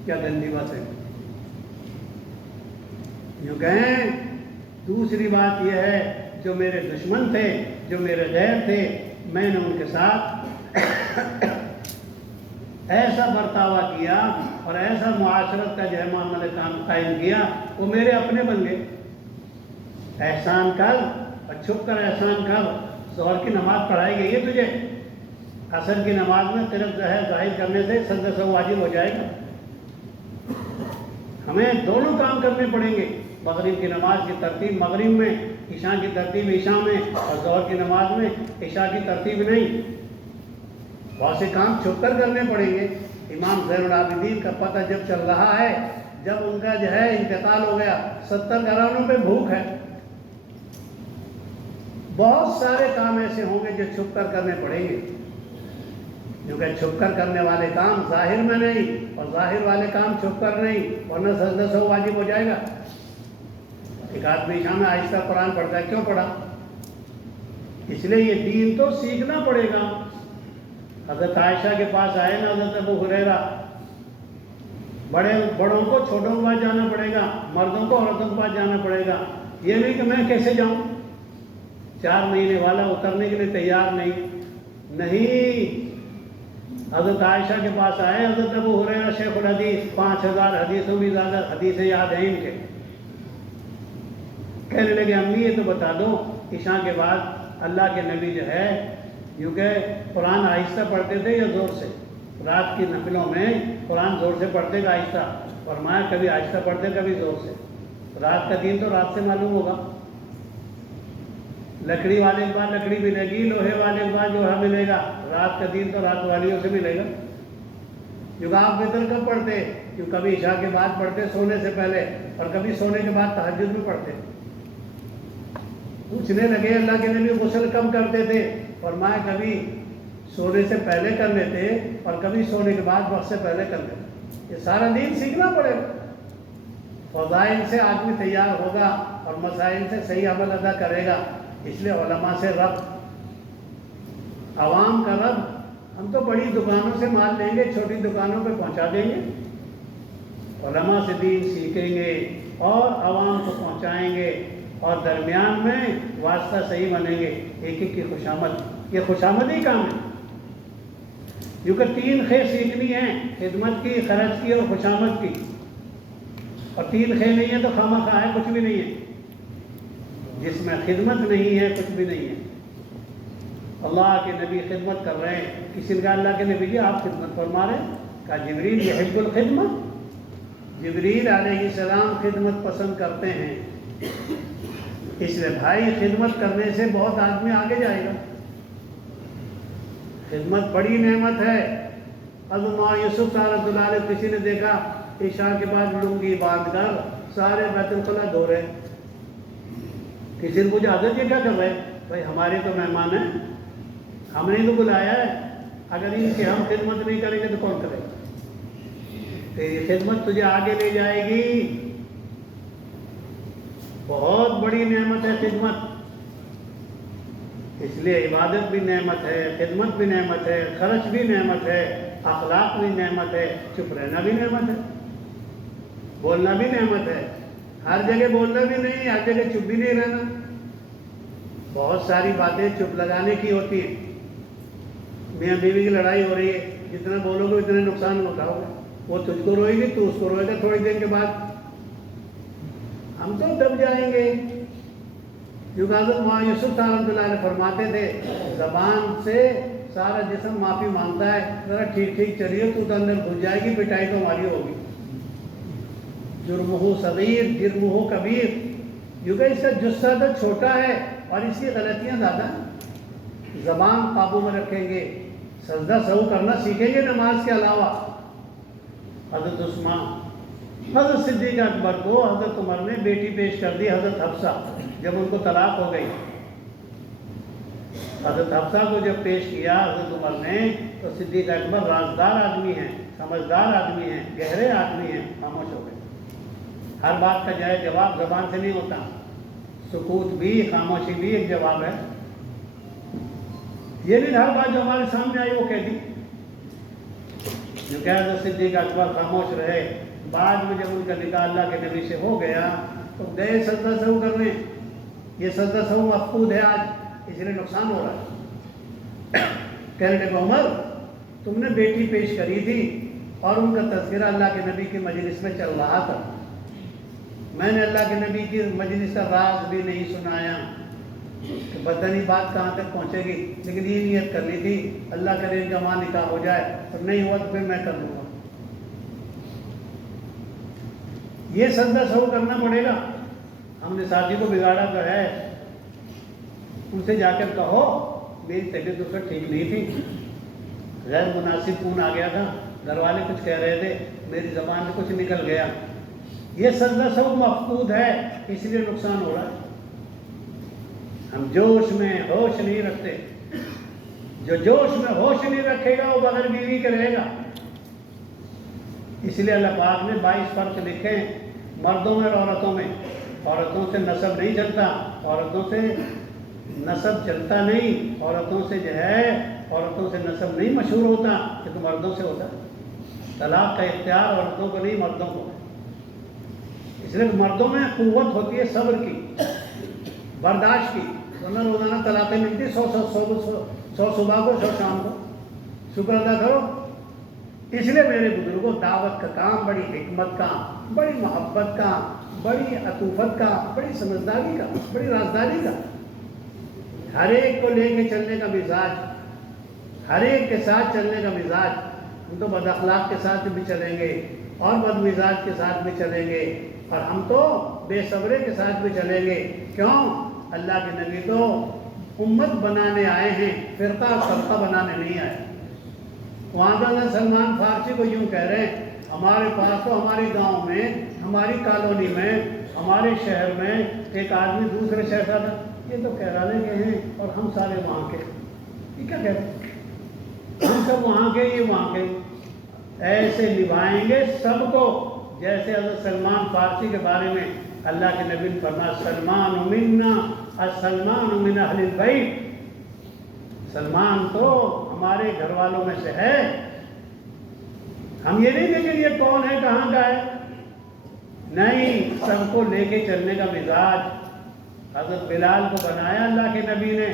کیا گندی بات ہے. یوں کہیں. دوسری بات یہ ہے جو میرے دشمن تھے, جو میرے غیر تھے, میں نے ان کے ساتھ ایسا برتاوا کیا اور ایسا معاشرت کا جو ہے معاملہ قائم کیا, وہ میرے اپنے بن گئے. احسان کر اور چھپ کر احسان کر. ظہر کی نماز پڑھائی گئی ہے تجھے, عصر کی نماز میں تیرا ظاہر کرنے سے سجدہ سہو واجب ہو جائے گا. ہمیں دونوں کام کرنے پڑیں گے. مغرب کی نماز کی ترتیب مغرب میں, عشاء کی ترتیب عشاء میں, اور ظہر کی نماز میں عشاء کی ترتیب نہیں. بہت سے کام چھپ کر کرنے پڑیں گے. امام زین العابدین کا پتہ جب چل رہا ہے, جب ان کا جو ہے انتقال ہو گیا, 70 گھرانوں پہ بھوک ہے. بہت سارے کام ایسے ہوں گے جو چھپ کر کرنے پڑیں گے. کیونکہ چھپ کر کرنے والے کام ظاہر میں نہیں اور ظاہر والے کام چھپ کر نہیں, ورنہ سجدہ سہو واجب ہو جائے گا. ایک آدمی شام میں آہستہ قرآن پڑھتا ہے، کیوں پڑھا؟ اس لیے یہ دین تو سیکھنا پڑے گا۔ حضرت عائشہ کے پاس آئے نا حضرت ابو ہریرہ، بڑوں کو چھوٹوں کے پاس جانا پڑے گا، مردوں کو عورتوں کے پاس جانا پڑے گا، یہ نہیں کہ میں کیسے جاؤں، 4 مہینے والا اترنے کے لیے تیار نہیں۔ حضرت عائشہ کے پاس آئے حضرت ابو ہریرہ شیخ الحدیث، 5000 حدیثوں بھی زیادہ حدیثیں یاد ہیں ان کے، کہنے لگے امی یہ تو بتا دو عشاء کے بعد اللہ کے نبی جو ہے یوں کہ قرآن آہستہ پڑھتے تھے یا زور سے؟ رات کی نفلوں میں قرآن زور سے پڑھتے کہ آہستہ؟ فرمایا کبھی آہستہ پڑھتے کبھی زور سے۔ رات کا دین تو رات سے معلوم ہوگا، لکڑی والے کے بعد لکڑی ملے گی، لوہے والے کے بعد لوہا ملے گا، رات کا دین تو رات والیوں سے ملے گا۔ جو آپ وتر کب پڑھتے؟ جو کبھی عشاء کے بعد پڑھتے سونے سے پہلے، اور کبھی سونے کے بعد تہجد میں پڑھتے۔ پوچھنے لگے اللہ کے نبی غسل کب کرتے تھے؟ فرمایا کبھی سونے سے پہلے کر لیتے اور کبھی سونے کے بعد وقت سے پہلے کر لیتے۔ یہ سارا دین سیکھنا پڑے گا۔ فضائل سے آدمی تیار ہوگا اور مسائل سے صحیح عمل ادا کرے گا۔ اس لیے علماء سے ربط، عوام کا ربط، ہم تو بڑی دکانوں سے مال لیں گے، چھوٹی دکانوں پہ پہنچا دیں گے، علماء سے دین سیکھیں گے اور عوام کو پہنچائیں گے، اور درمیان میں واسطہ صحیح بنیں گے، ایک ایک کی خوشامد، یہ خوشامدی کام ہے۔ کیونکہ 3 خیر سیکھنی ہیں، خدمت کی، خرچ کی اور خوشامد کی، اور 3 خیر نہیں ہے تو خواہ مخواہ ہے، کچھ بھی نہیں ہے۔ جس میں خدمت نہیں ہے کچھ بھی نہیں ہے۔ اللہ کے نبی خدمت کر رہے ہیں، کسی نے کہا اللہ کے نبی جی آپ خدمت فرما رہے ہیں، کہا جبریل یحب الخدمت، جبریل علیہ السلام خدمت پسند کرتے ہیں، اس لیے بھائی خدمت کرنے سے بہت آدمی آگے جائے گا۔ خدمت بڑی نعمت ہے۔ حضرت مولانا یوسف صاحب رحمۃ اللہ علیہ کسی نے دیکھا عشاء کے بعد لنگی باندھ کر سارے بیت الخلا دھو رہے، کسی نے پوچھا حضرت یہ کیا کر رہے؟ بھائی ہمارے تو مہمان ہیں، ہم نے تو بلایا ہے، اگر ان کی ہم خدمت نہیں کریں گے تو کون کرے گا؟ تیری خدمت تجھے آگے لے جائے گی۔ بہت بڑی نعمت ہے خدمت، اس لیے عبادت بھی نعمت ہے، خدمت بھی نعمت ہے، خرچ بھی نعمت ہے، اخلاق بھی نعمت ہے، چپ رہنا بھی نعمت ہے، بولنا بھی نعمت ہے۔ ہر جگہ بولنا بھی نہیں، ہر جگہ چپ بھی نہیں رہنا۔ بہت ساری باتیں چپ لگانے کی ہوتی ہیں۔ میاں بیوی کی لڑائی ہو رہی ہے، جتنا بولو گے اتنے نقصان اٹھاؤ گے، وہ تجھ کو روئے گی تو اس کو روئے گا، تھوڑی دیر کے بعد ہم تو دب جائیں گے۔ کیونکہ حضرت مولانا یوسف صاحب رحمۃ اللہ علیہ فرماتے تھے زبان سے سارا جسم معافی مانگتا ہے، ذرا ٹھیک ٹھیک چلیے تو اندر گھس جائے گی، پٹائی تو ہماری ہوگی۔ جرمہ صغیر جرمہ کبیر، کیونکہ اس کا جثہ تو چھوٹا ہے اور اس کی غلطیاں زیادہ ہیں۔ زبان قابو میں رکھیں گے، سجدہ سہو کرنا سیکھیں گے نماز کے علاوہ۔ حضرت عثمان، حضرت صدیق اکبر کو حضرت عمر نے بیٹی پیش کر دی، حضرت حفصہ، جب ان کو طلاق ہو گئی۔ حضرت حفصہ کو جب پیش کیا حضرت عمر نے تو صدیق اکبر رازدار آدمی ہیں، سمجھدار آدمی ہیں، گہرے آدمی ہیں، خاموش ہو گئے۔ ہر بات کا جائے جواب زبان سے نہیں ہوتا، سکوت بھی، خاموشی بھی ایک جواب ہے۔ یہ نہیں ہر بات جو ہمارے سامنے آئی وہ کہہ دی، جو کہ حضرت صدیق اکبر خاموش رہے۔ بعد میں جب ان کا نکاح اللہ کے نبی سے ہو گیا تو گئے سجدہ سہو کرنے، یہ سجدہ سہو مفقود ہے آج، اس لیے نقصان ہو رہا ہے۔ کہنے لگے عمر تم نے بیٹی پیش کری تھی اور ان کا تذکرہ اللہ کے نبی کی مجلس میں چل رہا تھا، میں نے اللہ کے نبی کی مجلس کا راز بھی نہیں سنایا کہ بدنی بات کہاں تک پہنچے گی، لیکن یہ نیت کر لی تھی اللہ کرے ان کا وہاں نکاح ہو جائے، اور نہیں ہوا تو پھر میں کر دوں گا۔ یہ سجدہ سہو کرنا پڑے گا۔ ہم نے ساتھی کو بگاڑا تو ہے، ان سے جا کر کہو میری طبیعت اس وقت ٹھیک نہیں تھی، غیر مناسب فون آ گیا تھا، گھر والے کچھ کہہ رہے تھے، میری زبان سے کچھ نکل گیا۔ یہ سجدہ سہو مفقود ہے، اس لیے نقصان ہو رہا ہے۔ ہم جوش میں ہوش نہیں رکھتے، جو جوش میں ہوش نہیں رکھے گا وہ بغیر بیوی کے رہے گا۔ اس لیے اللہ پاک نے 22 فرق لکھے مردوں میں اور عورتوں میں۔ عورتوں سے نسب نہیں چلتا، عورتوں سے نسب چلتا نہیں، عورتوں سے جو ہے عورتوں سے نسب نہیں مشہور ہوتا، یہ تو مردوں سے ہوتا ہے۔ طلاق کا اختیار عورتوں کو نہیں، مردوں کو، اس لیے مردوں میں قوت ہوتی ہے صبر کی، برداشت کی، ورنہ روزانہ طلاقیں ملتی 100 صبح کو 100 شام کو، شکر ادا کرو۔ اس لیے میرے بزرگوں دعوت کا کام بڑی حکمت کا، بڑی محبت کا، بڑی عطوفت کا، بڑی سمجھداری کا، بڑی رازداری کا، ہر ایک کو لے کے چلنے کا مزاج، ہر ایک کے ساتھ چلنے کا مزاج۔ ہم تو بد اخلاق کے ساتھ بھی چلیں گے اور بد مزاج کے ساتھ بھی چلیں گے، اور ہم تو بے صبرے کے ساتھ بھی چلیں گے۔ کیوں؟ اللہ کے نبی تو امت بنانے آئے ہیں، فرقہ اور فرقہ بنانے نہیں آئے۔ وہاں کا سلمان فارسی کو یوں کہہ رہے ہیں، ہمارے پاس تو ہمارے گاؤں میں، ہماری کالونی میں، ہمارے شہر میں ایک آدمی دوسرے شہر کا تھا، یہ تو کیرالے کے ہیں اور ہم سارے وہاں کے، یہ کیا کہتے ہیں؟ ہم سب وہاں کے، یہ وہاں کے۔ ایسے نبھائیں گے سب کو، جیسے حضرت سلمان فارسی کے بارے میں اللہ کے نبی نے فرمایا سلمان منا السلمان من اہل البیت، سلمان تو ہمارے گھر والوں میں سے ہے۔ ہم یہ نہیں دیکھیں یہ کون ہے، کہاں کا ہے، نہیں، سب کو لے کے چلنے کا مزاج۔ حضرت بلال کو بنایا اللہ کے نبی نے،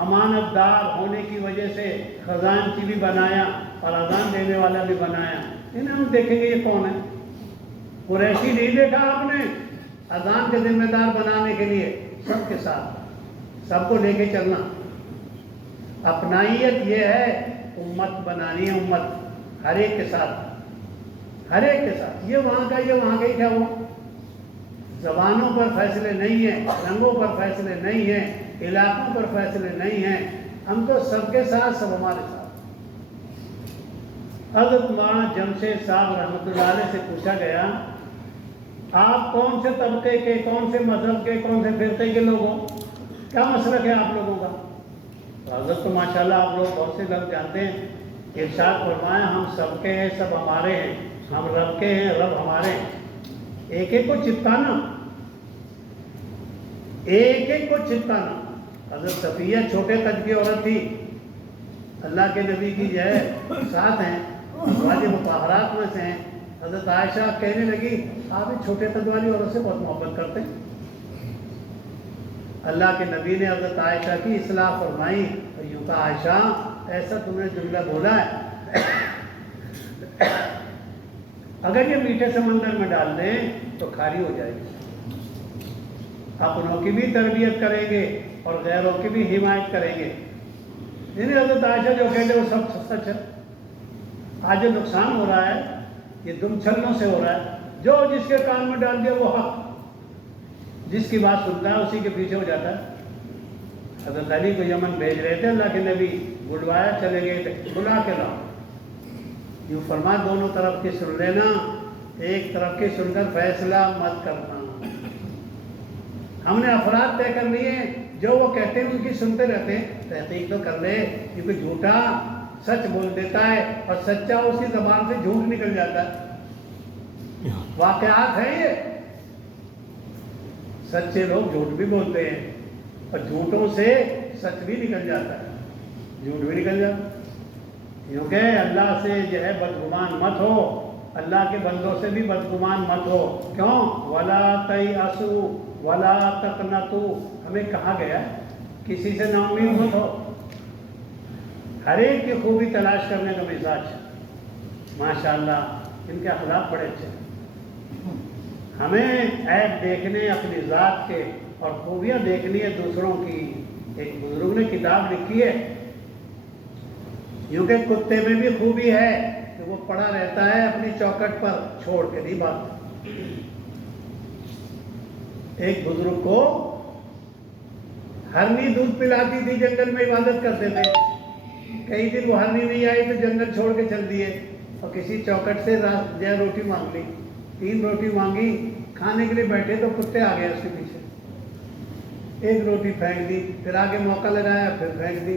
امانت دار ہونے کی وجہ سے خزانچی بھی بنایا اور اذان دینے والا بھی بنایا۔ انہیں ہم دیکھیں گے یہ کون ہے، قریشی نہیں دیکھا آپ نے، اذان کے ذمہ دار بنانے کے لیے سب کے ساتھ، سب کو لے کے چلنا۔ اپنائیت یہ ہے، امت بنانی ہے، امت ہر ایک کے ساتھ، ہر ایک کے ساتھ۔ یہ وہاں کا، یہ وہاں کا ہی کیا ہوا؟ زبانوں پر فیصلے نہیں ہیں، رنگوں پر فیصلے نہیں ہیں، علاقوں پر فیصلے نہیں ہیں، ہم تو سب کے ساتھ، سب ہمارے ساتھ۔ حضرت مولانا جمشید صاحب رحمۃ اللہ علیہ سے پوچھا گیا آپ کون سے طبقے کے، کون سے مذہب کے، کون سے فرقے کے لوگ ہو، کیا مسلک ہے آپ لوگوں کا؟ تو حضرت تو ماشاءاللہ آپ لوگ بہت سے لوگ جانتے ہیں، ارشاد فرمایا ہم سب کے ہیں، سب ہمارے ہیں، ہم رب کے ہیں، رب ہمارے ہیں۔ ایک ایک کو چپکانا، ایک ایک کو چپکانا۔ حضرت صفیہ چھوٹے قد کی عورت تھی، اللہ کے نبی کی جو ہے ساتھ ہیں، ازواج مطہرات میں سے ہیں۔ حضرت عائشہ کہنے لگی آپ اس چھوٹے قد والی عورت سے بہت محبت کرتے ہیں۔ اللہ کے نبی نے حضرت عائشہ کی اصلاح فرمائی اور یوں کہا عائشہ ایسا تم نے جملہ بولا ہے، اگر یہ میٹھے سمندر میں ڈال دیں تو کھاری ہو جائے گی۔ اپنوں کی بھی تربیت کریں گے اور غیروں کی بھی حمایت کریں گے۔ یعنی حضرت عائشہ جو کہتے ہیں وہ سب سچ ہے۔ آج جو نقصان ہو رہا ہے یہ دم چھلنوں سے ہو رہا ہے، جو جس کے کان میں ڈال دیا وہ حق، جس کی بات سنتا ہے اسی کے پیچھے ہو جاتا ہے۔ حضرت علی کو یمن بھیج رہے تھے اللہ کے نبی، بلوایا، چلے گئے تھے، بلا کے لاؤ، یوں فرما دونوں طرف کی سن لینا، ایک طرف کی سن کر فیصلہ مت کرنا۔ ہم نے افراد طے کر لیے، جو وہ کہتے ہیں ان کی سنتے رہتے ہیں، تحقیق تو کر لے، کیونکہ جھوٹا سچ بول دیتا ہے اور سچا اس کی زبان سے جھوٹ نکل جاتا ہے۔ واقعات ہیں یہ، سچے لوگ جھوٹ بھی بولتے ہیں اور جھوٹوں سے سچ بھی نکل جاتا ہے، جھوٹ بھی نکل جاتا ہے۔ کیونکہ اللہ سے جو ہے بدگمان مت ہو، اللہ کے بندوں سے بھی بدگمان مت ہو۔ کیوں؟ وَلَا تَيْأَسُوا وَلَا تَقْنَطُوا، ہمیں کہا گیا کسی سے نا امید مت ہو۔ ہر ایک کی خوبی تلاش کرنے کا مزاج ہے، ماشاءاللہ ان کے اخلاق بڑے اچھے ہیں۔ ہمیں عیب دیکھنے اپنی ذات کے اور خوبیاں دیکھنی ہے دوسروں کی۔ ایک بزرگ نے کتاب لکھی ہے، یوں کہ کتے میں بھی خوبی ہے کہ وہ پڑا رہتا ہے اپنی چوکٹ پر، چھوڑ کے نہیں بھاگتا۔ ایک بزرگ کو ہرنی دودھ پلاتی تھی، جنگل میں عبادت کرتے تھے، کئی دن وہ ہرنی نہیں آئی تو جنگل چھوڑ کے چل دیے اور کسی چوکٹ سے روٹی مانگ لی، 3 روٹی مانگی، کھانے کے لیے بیٹھے تو کتے آ گئے اس کے پیچھے، 1 روٹی پھینک دی، پھر آگے موقع لگایا، پھر پھینک دی،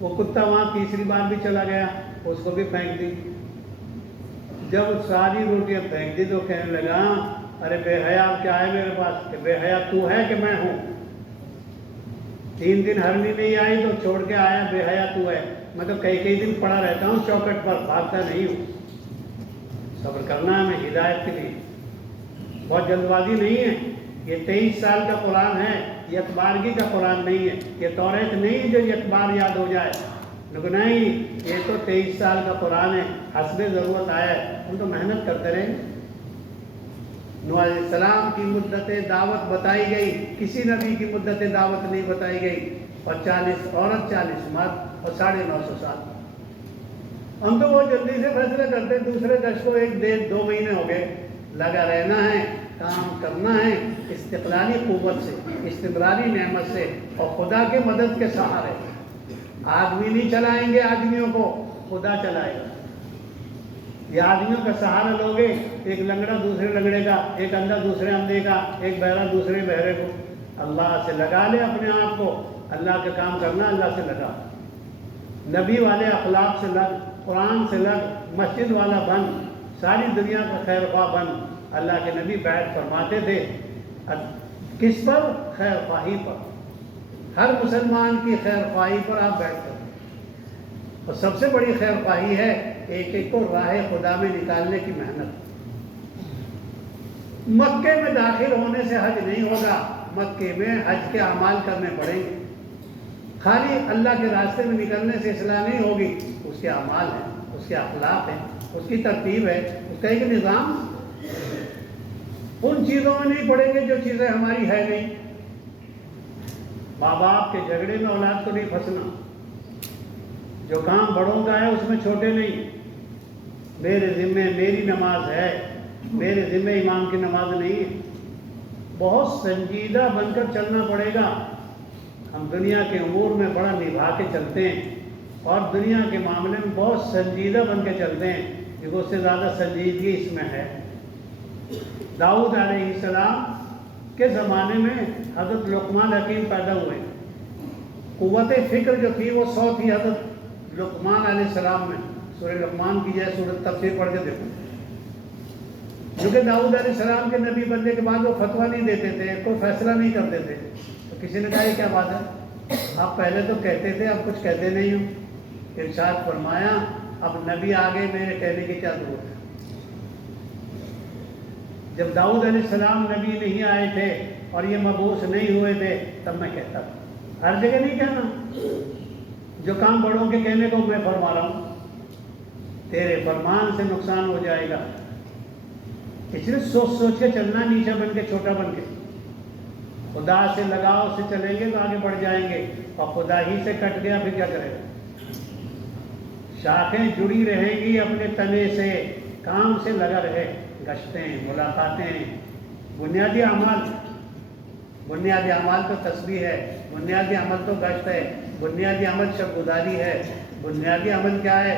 وہ کتا وہاں تیسری بار بھی چلا گیا، اس کو بھی پھینک دی۔ جب ساری روٹیاں پھینک دی تو کہنے لگا ارے بے حیا کیا ہے میرے پاس؟ کہ بے حیا تو ہے کہ میں ہوں؟ 3 دن ہرنی نہیں آئی تو چھوڑ کے آیا، بے حیا تو ہے؟ میں تو کئی دن پڑا رہتا ہوں چوکٹ پر، بھاگتا نہیں ہوں۔ صبر کرنا ہے ہمیں ہدایت کے لیے، بہت جلد بازی نہیں ہے۔ یہ 23 سال کا قرآن ہے، یہ اخبارگی کا قرآن نہیں ہے، یہ توریت نہیں جو یہ اخبار یاد ہو جائے، لیکن نہیں، یہ تو 23 سال کا قرآن ہے، حسب ضرورت آیا ہے، ہم تو محنت کرتے رہیں۔ نوح علیہ السلام کی مدت دعوت بتائی گئی، کسی نبی کی مدت دعوت نہیں بتائی گئی، اور 40 عورت 40 مرد اور 950 سال۔ ہم تو بہت جلدی سے فیصلے کرتے ہیں، دوسرے دش کو 1-1.5-2 مہینے ہو گئے۔ لگا رہنا ہے، کام کرنا ہے، استقلالی قوت سے، استقلالی نعمت سے، اور خدا کے مدد کے سہارے۔ آدمی نہیں چلائیں گے آدمیوں کو، خدا چلائے گا۔ یہ آدمیوں کا سہارا لوگے، ایک لنگڑا دوسرے لنگڑے کا، ایک اندھا دوسرے اندھے کا، ایک بہرا دوسرے بہرے کو۔ اللہ سے لگا لے اپنے آپ کو، اللہ کا کام کرنا، اللہ سے لگا، نبی والے اخلاق سے لگ، قرآن سے لگ، مسجد والا بن، ساری دنیا کا خیر خواہ بن۔ اللہ کے نبی بیعت فرماتے تھے، کس پر؟ خیر خواہی پر، ہر مسلمان کی خیر خواہی پر آپ بیعت کریں۔ اور سب سے بڑی خیر خواہی ہے ایک ایک کو راہ خدا میں نکالنے کی محنت۔ مکے میں داخل ہونے سے حج نہیں ہوگا، مکے میں حج کے اعمال کرنے پڑیں گے۔ خالی اللہ کے راستے میں نکلنے سے اصلاح نہیں ہوگی، اس کے اعمال ہیں، اس کے اخلاق ہیں، اس کی ترتیب ہے، اس کا ایک نظام۔ ان چیزوں میں نہیں پڑیں گے جو چیزیں ہماری ہے نہیں۔ ماں باپ کے جھگڑے میں اولاد کو نہیں پھنسنا، جو کام بڑوں کا ہے اس میں چھوٹے نہیں۔ میرے ذمے میری نماز ہے، میرے ذمے امام کی نماز نہیں ہے۔ بہت سنجیدہ بن کر چلنا پڑے گا۔ ہم دنیا کے امور میں بڑا نبھا کے چلتے ہیں، اور دنیا کے معاملے میں بہت سنجیدہ بن کے چلتے ہیں، کیونکہ اس سے زیادہ سنجیدگی اس میں ہے۔ داؤد علیہ السلام کے زمانے میں حضرت لقمان حکیم پیدا ہوئے۔ قوت فکر جو تھی وہ 100 تھی حضرت لقمان علیہ السلام میں۔ سورہ لقمان کی جائے سورہ تفسیر پڑھ کے دیکھو، کیونکہ داؤد علیہ السلام کے نبی بننے کے بعد وہ فتویٰ نہیں دیتے تھے، کوئی فیصلہ نہیں کرتے تھے۔ تو کسی نے کہا یہ کیا بات ہے، آپ پہلے تو کہتے تھے اب کچھ کہتے نہیں ہو۔ ارشاد فرمایا اب نبی آگے میرے کہنے کی کیا ضرورت ہے۔ جب داؤد علیہ السلام نبی نہیں آئے تھے اور یہ مبعوث نہیں ہوئے تھے تب میں کہتا تھا۔ ہر جگہ نہیں کہنا، جو کام بڑوں کے کہنے کو میں فرما رہا ہوں، تیرے فرمان سے نقصان ہو جائے گا، اس لیے سوچ سوچ کے چلنا، نیچا بن کے چھوٹا بن کے۔ خدا سے لگاؤ سے چلیں گے تو آگے بڑھ جائیں گے، اور خدا ہی سے کٹ گیا پھر کیا کرے گا۔ شاخیں جڑی رہیں گی اپنے تنے سے، کام سے لگا رہے، گشتیں، ملاقاتیں، بنیادی اعمال تو تسبیح ہے، بنیادی عمل تو گشت ہے، بنیادی عمل شب گزاری ہے، بنیادی عمل کیا ہے؟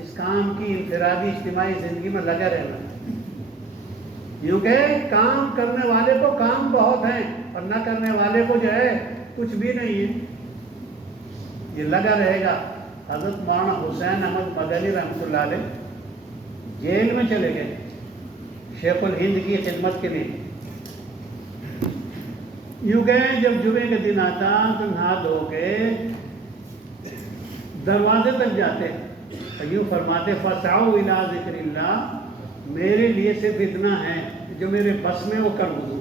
اس کام کی انفرادی اجتماعی زندگی میں لگا رہنا۔ کیونکہ کام کرنے والے کو کام بہت ہیں، اور نہ کرنے والے کو جو ہے کچھ بھی نہیں ہے، یہ لگا رہے گا۔ حضرت مولانا حسین احمد مدنی رحمۃ اللہ علیہ جیل میں چلے گئے شیخ الہند کی خدمت کے لیے۔ یوں گئے، جب جمعے کے دن آتا تو نہا دھو کے دروازے تک جاتے، یوں فرماتے فسعوا الی ذکر اللہ، میرے لیے صرف اتنا ہے جو میرے بس میں وہ کر دوں۔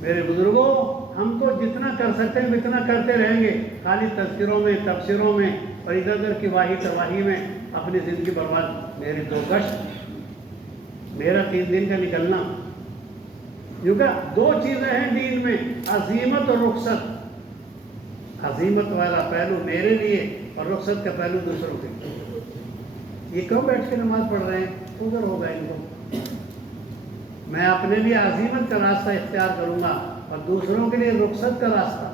میرے بزرگوں، ہم تو جتنا کر سکتے ہیں اتنا کرتے رہیں گے، خالی تذکروں میں، تبصروں میں اور ادھر ادھر کی واہی تواہی میں اپنی زندگی برباد۔ میرے 2 گشت، میرا 3 دن کا نکلنا، کیونکہ 2 چیزیں ہیں دین میں، عزیمت اور رخصت۔ عزیمت والا پہلو میرے لیے اور رخصت کا پہلو دوسروں کے لیے۔ یہ کیوں بیٹھ کے نماز پڑھ رہے ہیں؟ ادھر ہوگا ان کو۔ میں اپنے لیے عزیمت کا راستہ اختیار کروں گا اور دوسروں کے لیے رخصت کا راستہ،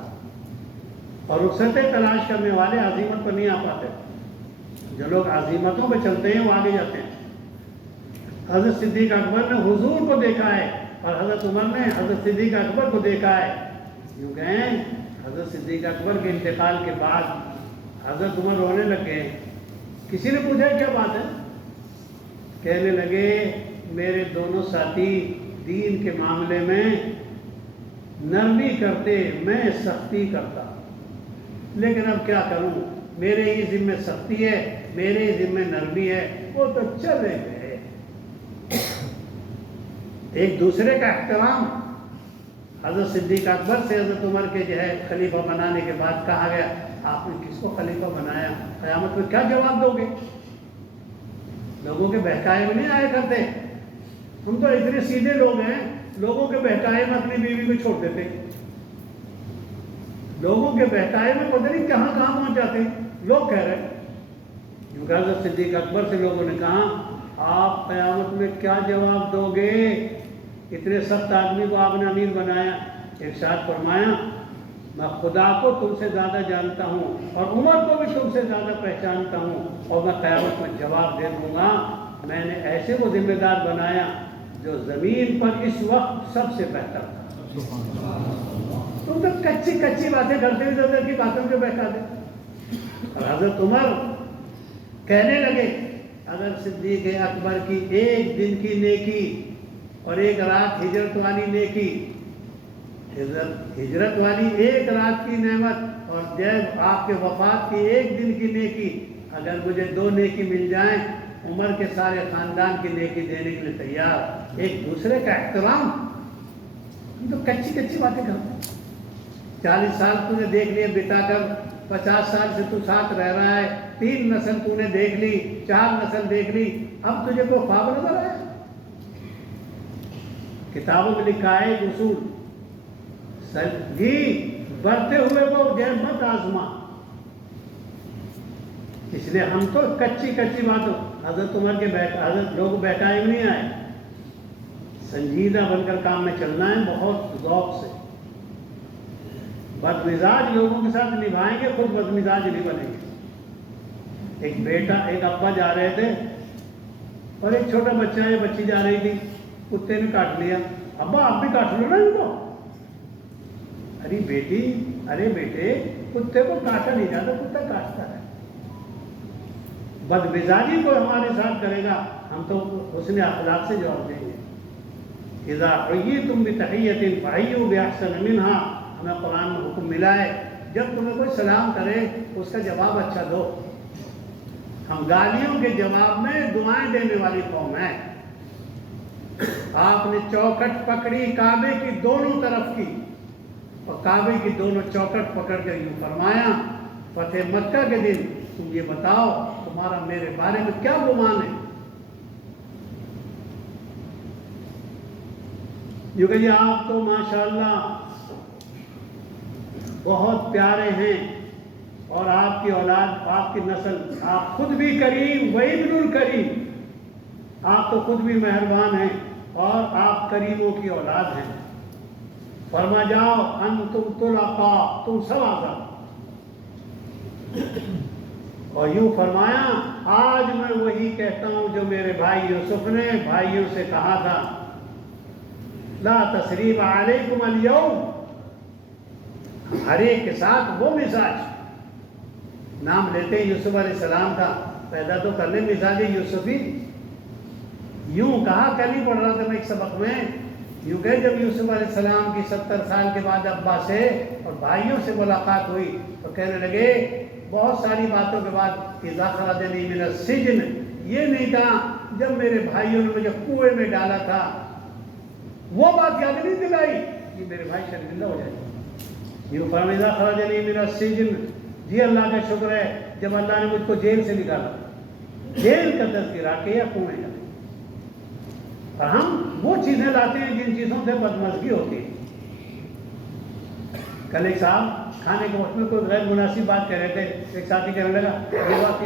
اور رخصتیں تلاش کرنے والے عزیمت پر نہیں آ پاتے۔ جو لوگ عزیمتوں پہ چلتے ہیں وہ آگے جاتے ہیں۔ حضرت صدیق اکبر نے حضور کو دیکھا ہے، اور حضرت عمر نے حضرت صدیق اکبر کو دیکھا ہے۔ یوں کہیں حضرت صدیق اکبر کے انتقال کے بعد حضرت عمر رونے لگ گئے۔ کسی نے پوچھا کیا بات ہے؟ کہنے لگے میرے دونوں ساتھی دین کے معاملے میں نرمی کرتے، میں سختی کرتا، لیکن اب کیا کروں، میرے ہی ذمہ سختی ہے، میرے ہی ذمہ نرمی ہے، وہ تو چلے گئے۔ ایک دوسرے کا احترام، حضرت صدیق اکبر سے حضرت عمر کے جو ہے خلیفہ بنانے کے بعد کہا گیا آپ نے کس کو خلیفہ بنایا، قیامت میں کیا جواب دو گے؟ لوگوں کے بہکائے میں نہیں آیا کرتے، ہم تو اتنے سیدھے لوگ ہیں، لوگوں کے بہکائے میں اپنی بیوی کو چھوڑ دیتے، لوگوں کے بہکائے میں پتہ نہیں کہاں پہنچ جاتے لوگ کہہ رہے ہیں۔ کیونکہ حضرت صدیق اکبر سے لوگوں نے کہا آپ قیامت میں کیا جواب دو گے، اتنے سخت آدمی کو آپ نے امیر بنایا۔ ارشاد فرمایا میں خدا کو تم سے زیادہ جانتا ہوں اور عمر کو بھی تم سے زیادہ پہچانتا ہوں، اور میں قیامت میں جواب دے دوں گا میں نے ایسے کو ذمہ دار بنایا جو زمین پر اس وقت سب سے بہتر تھا۔ تم تو کچی باتیں کرتے ہوئے کی باتوں کو بہتا دے۔ اور حضرت عمر کہنے لگے اگر صدیق اکبر کی ایک دن کی نیکی اور ایک رات ہجرت والی نیکی، ہجرت والی ایک رات کی نعمت اور جب آپ کے وفات کی ایک دن کی نیکی، اگر مجھے دو نیکی مل جائیں عمر کے سارے خاندان کی نیکی دینے کے لیے تیار۔ ایک دوسرے کا احترام، ہم تو کچی باتیں کرتے ہیں۔ 40 سال تو نے دیکھ لیے بتا کر، 50 سال سے تو ساتھ رہ رہا ہے، 3 نسل تو نے دیکھ لی، 4 نسل دیکھ لی، اب تجھے کوئی خواب نظر آیا؟ کتابوں میں لکھا ہے ایک اصول، بڑھتے ہوئے وہ جہاں مت آزما۔ اس لیے ہم تو کچی باتوں، حضرت عمر کے حضرت لوگ بہکائے میں نہیں آئے، سنجیدہ بن کر کام میں چلنا ہے، بہت ذوق سے۔ بد مزاج لوگوں کے ساتھ نبھائیں گے، خود بد مزاج نہیں بنیں گے۔ ایک ابا جا رہے تھے اور ایک چھوٹا بچہ یا بچی جا رہی تھی، کتے نے کاٹ لیا، ابا آپ بھی کاٹ لو نا ان کو۔ ارے بیٹے کتے کو کاٹا نہیں جاتا، کتا کاٹتا ہے۔ بد مزاجی کو ہمارے ساتھ کرے گا ہم تو حسن اخلاق سے جواب دیں گے۔ اذا حییتم بتحیۃ فحیوا باحسن منہا، ہمیں قرآن میں حکم ملا ہے جب تمہیں کوئی سلام کرے اس کا جواب اچھا دو۔ ہم گالیوں کے جواب میں دعائیں دینے والی قوم ہیں۔ آپ نے چوکھٹ پکڑی کعبے کی دونوں طرف کی اور کعبے کی دونوں چوکھٹ پکڑ کر یوں فرمایا فتح مکہ کے دن تم یہ بتاؤ تمہارا میرے بارے میں کیا گمان ہے؟ یوں کہ آپ تو ماشاءاللہ بہت پیارے ہیں اور آپ کی اولاد، آپ کی نسل، آپ خود بھی کریم وابن الکریم، آپ تو خود بھی مہربان ہیں اور آپ کریموں کی اولاد ہیں۔ فرما جاؤ انتم طلقاء، تم سب آزاد۔ اور یوں فرمایا آج میں وہی کہتا ہوں جو میرے بھائی یوسف نے بھائیوں سے کہا تھا، لا تثریب علیکم اليوم، ہر ایک کے ساتھ وہ مزاج، نام لیتے یوسف علیہ السلام کا، پیدا تو کر لے مزاج یوسفی۔ یوں کہا، کل ہی پڑھ رہا تھا میں ایک سبق میں، یوں کہ جب یوسف علیہ السلام کی 70 سال کے بعد ابا سے اور بھائیوں سے ملاقات ہوئی تو کہنے لگے بہت ساری باتوں کے بعد اذا خرجنی من السجن، یہ نہیں کہا جب میرے بھائیوں نے مجھے کنویں میں ڈالا تھا، وہ بات یاد نہیں دلائی کہ میرے بھائی شرمندہ ہو جائے۔ یوں فرمایا اذا خرجنی من السجن، جی اللہ کا شکر ہے جب اللہ نے مجھ کو جیل سے نکالا، جیل کا تذکرہ کیا کنویں کا۔ اور ہم وہ چیزیں لاتے ہیں جن چیزوں سے بدمزگی ہوتی ہے۔ کل ایک صاحب کھانے کے وقت میں کوئی غیر مناسب بات کہہ رہے تھے، ایک ساتھی کہنے لگا یہ بات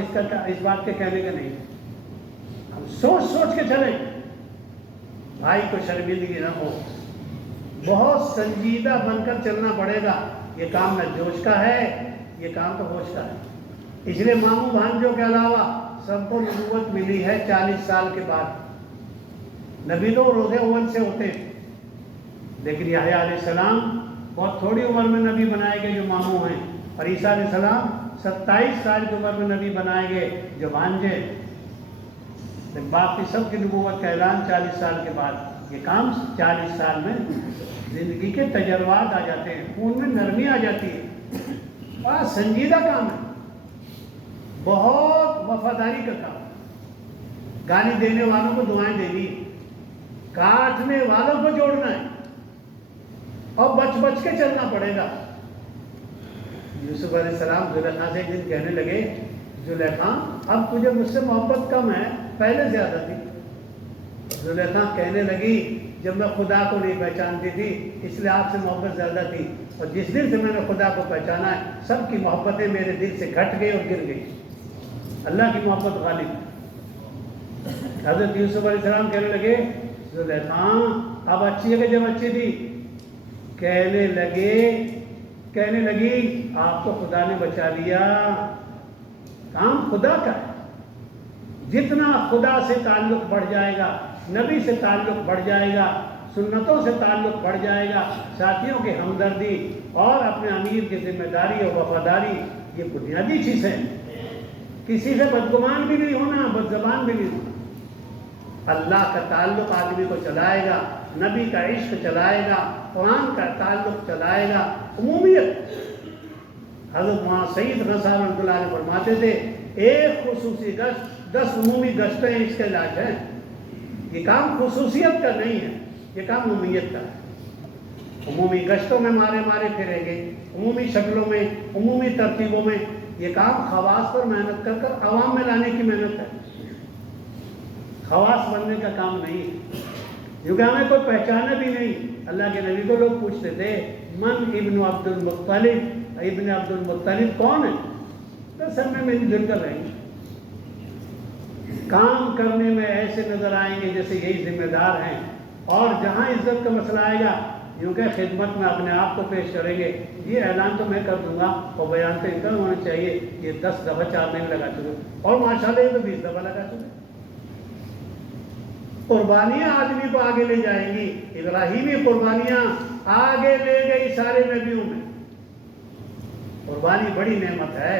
اس بات کے کہنے کا نہیں، ہم سوچ کے چلیں بھائی کو شرمندگی نہ ہو، بہت سنجیدہ بن کر چلنا پڑے گا۔ یہ کام نہ جوش کا ہے، یہ کام تو ہوش کا ہے۔ اس لیے ماموں بھانجوں کے علاوہ سب کو نبوت ملی ہے 40 سال کے بعد۔ نبی تو روزے اول سے ہوتے، لیکن یحییٰ علیہ السلام بہت تھوڑی عمر میں نبی بنائے گئے جو ماموں ہیں، اور عیسیٰ علیہ السلام 27 سال کی عمر میں نبی بنائے گئے جو بھانجے۔ باقی سب کی نبوت کا اعلان 40 سال کے بعد، یہ کام 40 سال میں زندگی کے تجربات آ جاتے ہیں، خون میں نرمی آ جاتی ہے، بہت سنجیدہ کام ہے، بہت وفاداری کا کام۔ گالی دینے والوں کو دعائیں دینی، کاٹنے والوں کو جوڑنا ہے، اور بچ بچ کے چلنا پڑے گا۔ یوسف علیہ السلام زلیخا سے ایک دن کہنے لگے، زلیخا اب تجھے مجھ سے محبت کم ہے، پہلے زیادہ تھی۔ زلیخا کہنے لگی، جب میں خدا کو نہیں پہچانتی تھی اس لیے آپ سے محبت زیادہ تھی، اور جس دن سے میں نے خدا کو پہچانا ہے سب کی محبتیں میرے دل سے گھٹ گئی اور گر گئی، اللہ کی محبت غالب۔ حضرت یوسف علیہ السلام کہنے لگے، زلیخا اب اچھی ہے کہ جب اچھی تھی؟ کہنے لگی آپ کو خدا نے بچا لیا، کام خدا کا ہے۔ جتنا خدا سے تعلق بڑھ جائے گا، نبی سے تعلق بڑھ جائے گا، سنتوں سے تعلق بڑھ جائے گا، ساتھیوں کی ہمدردی اور اپنے امیر کی ذمہ داری اور وفاداری، یہ بنیادی چیز ہے۔ کسی سے بدگمان بھی نہیں ہونا، بد زبان بھی نہیں ہونا۔ اللہ کا تعلق آدمی کو چلائے گا، نبی کا عشق چلائے گا، قرآن کا تعلق چلائے گا، عمومیت۔ حضرت مولانا سعید رضا رحمۃ اللہ علیہ فرماتے تھے، ایک خصوصی گشت 10 عمومی گشتیں اس کا علاج ہے۔ یہ کام خصوصیت کا نہیں ہے، یہ کام عمومیت کا ہے۔ عمومی گشتوں میں مارے پھریں گے، عمومی شکلوں میں، عمومی ترتیبوں میں، یہ کام خواص پر محنت کر کر عوام میں لانے کی محنت ہے، خواص بننے کا کام نہیں ہے، کیونکہ ہمیں کوئی پہچانا بھی نہیں۔ اللہ کے نبی کو لوگ پوچھتے تھے، من ابن عبد المطلب، ابن عبد المطلب کون ہے؟ تو سب میں مل جل کر رہیں گے، کام کرنے میں ایسے نظر آئیں گے جیسے یہی ذمہ دار ہیں، اور جہاں عزت کا مسئلہ آئے گا یوں کہ خدمت میں اپنے آپ کو پیش کریں گے، یہ اعلان تو میں کر دوں گا اور بیان تو ان کا ہونا چاہیے، یہ 10 دفعہ 4 مہینے لگا چکے، اور ماشاءاللہ یہ تو 20 دفعہ لگا چکے۔ قربانیاں آدمی کو آگے لے جائیں گی، ابراہیمی قربانیاں آگے لے گئی سارے نبیوں میں۔ قربانی بڑی نعمت ہے،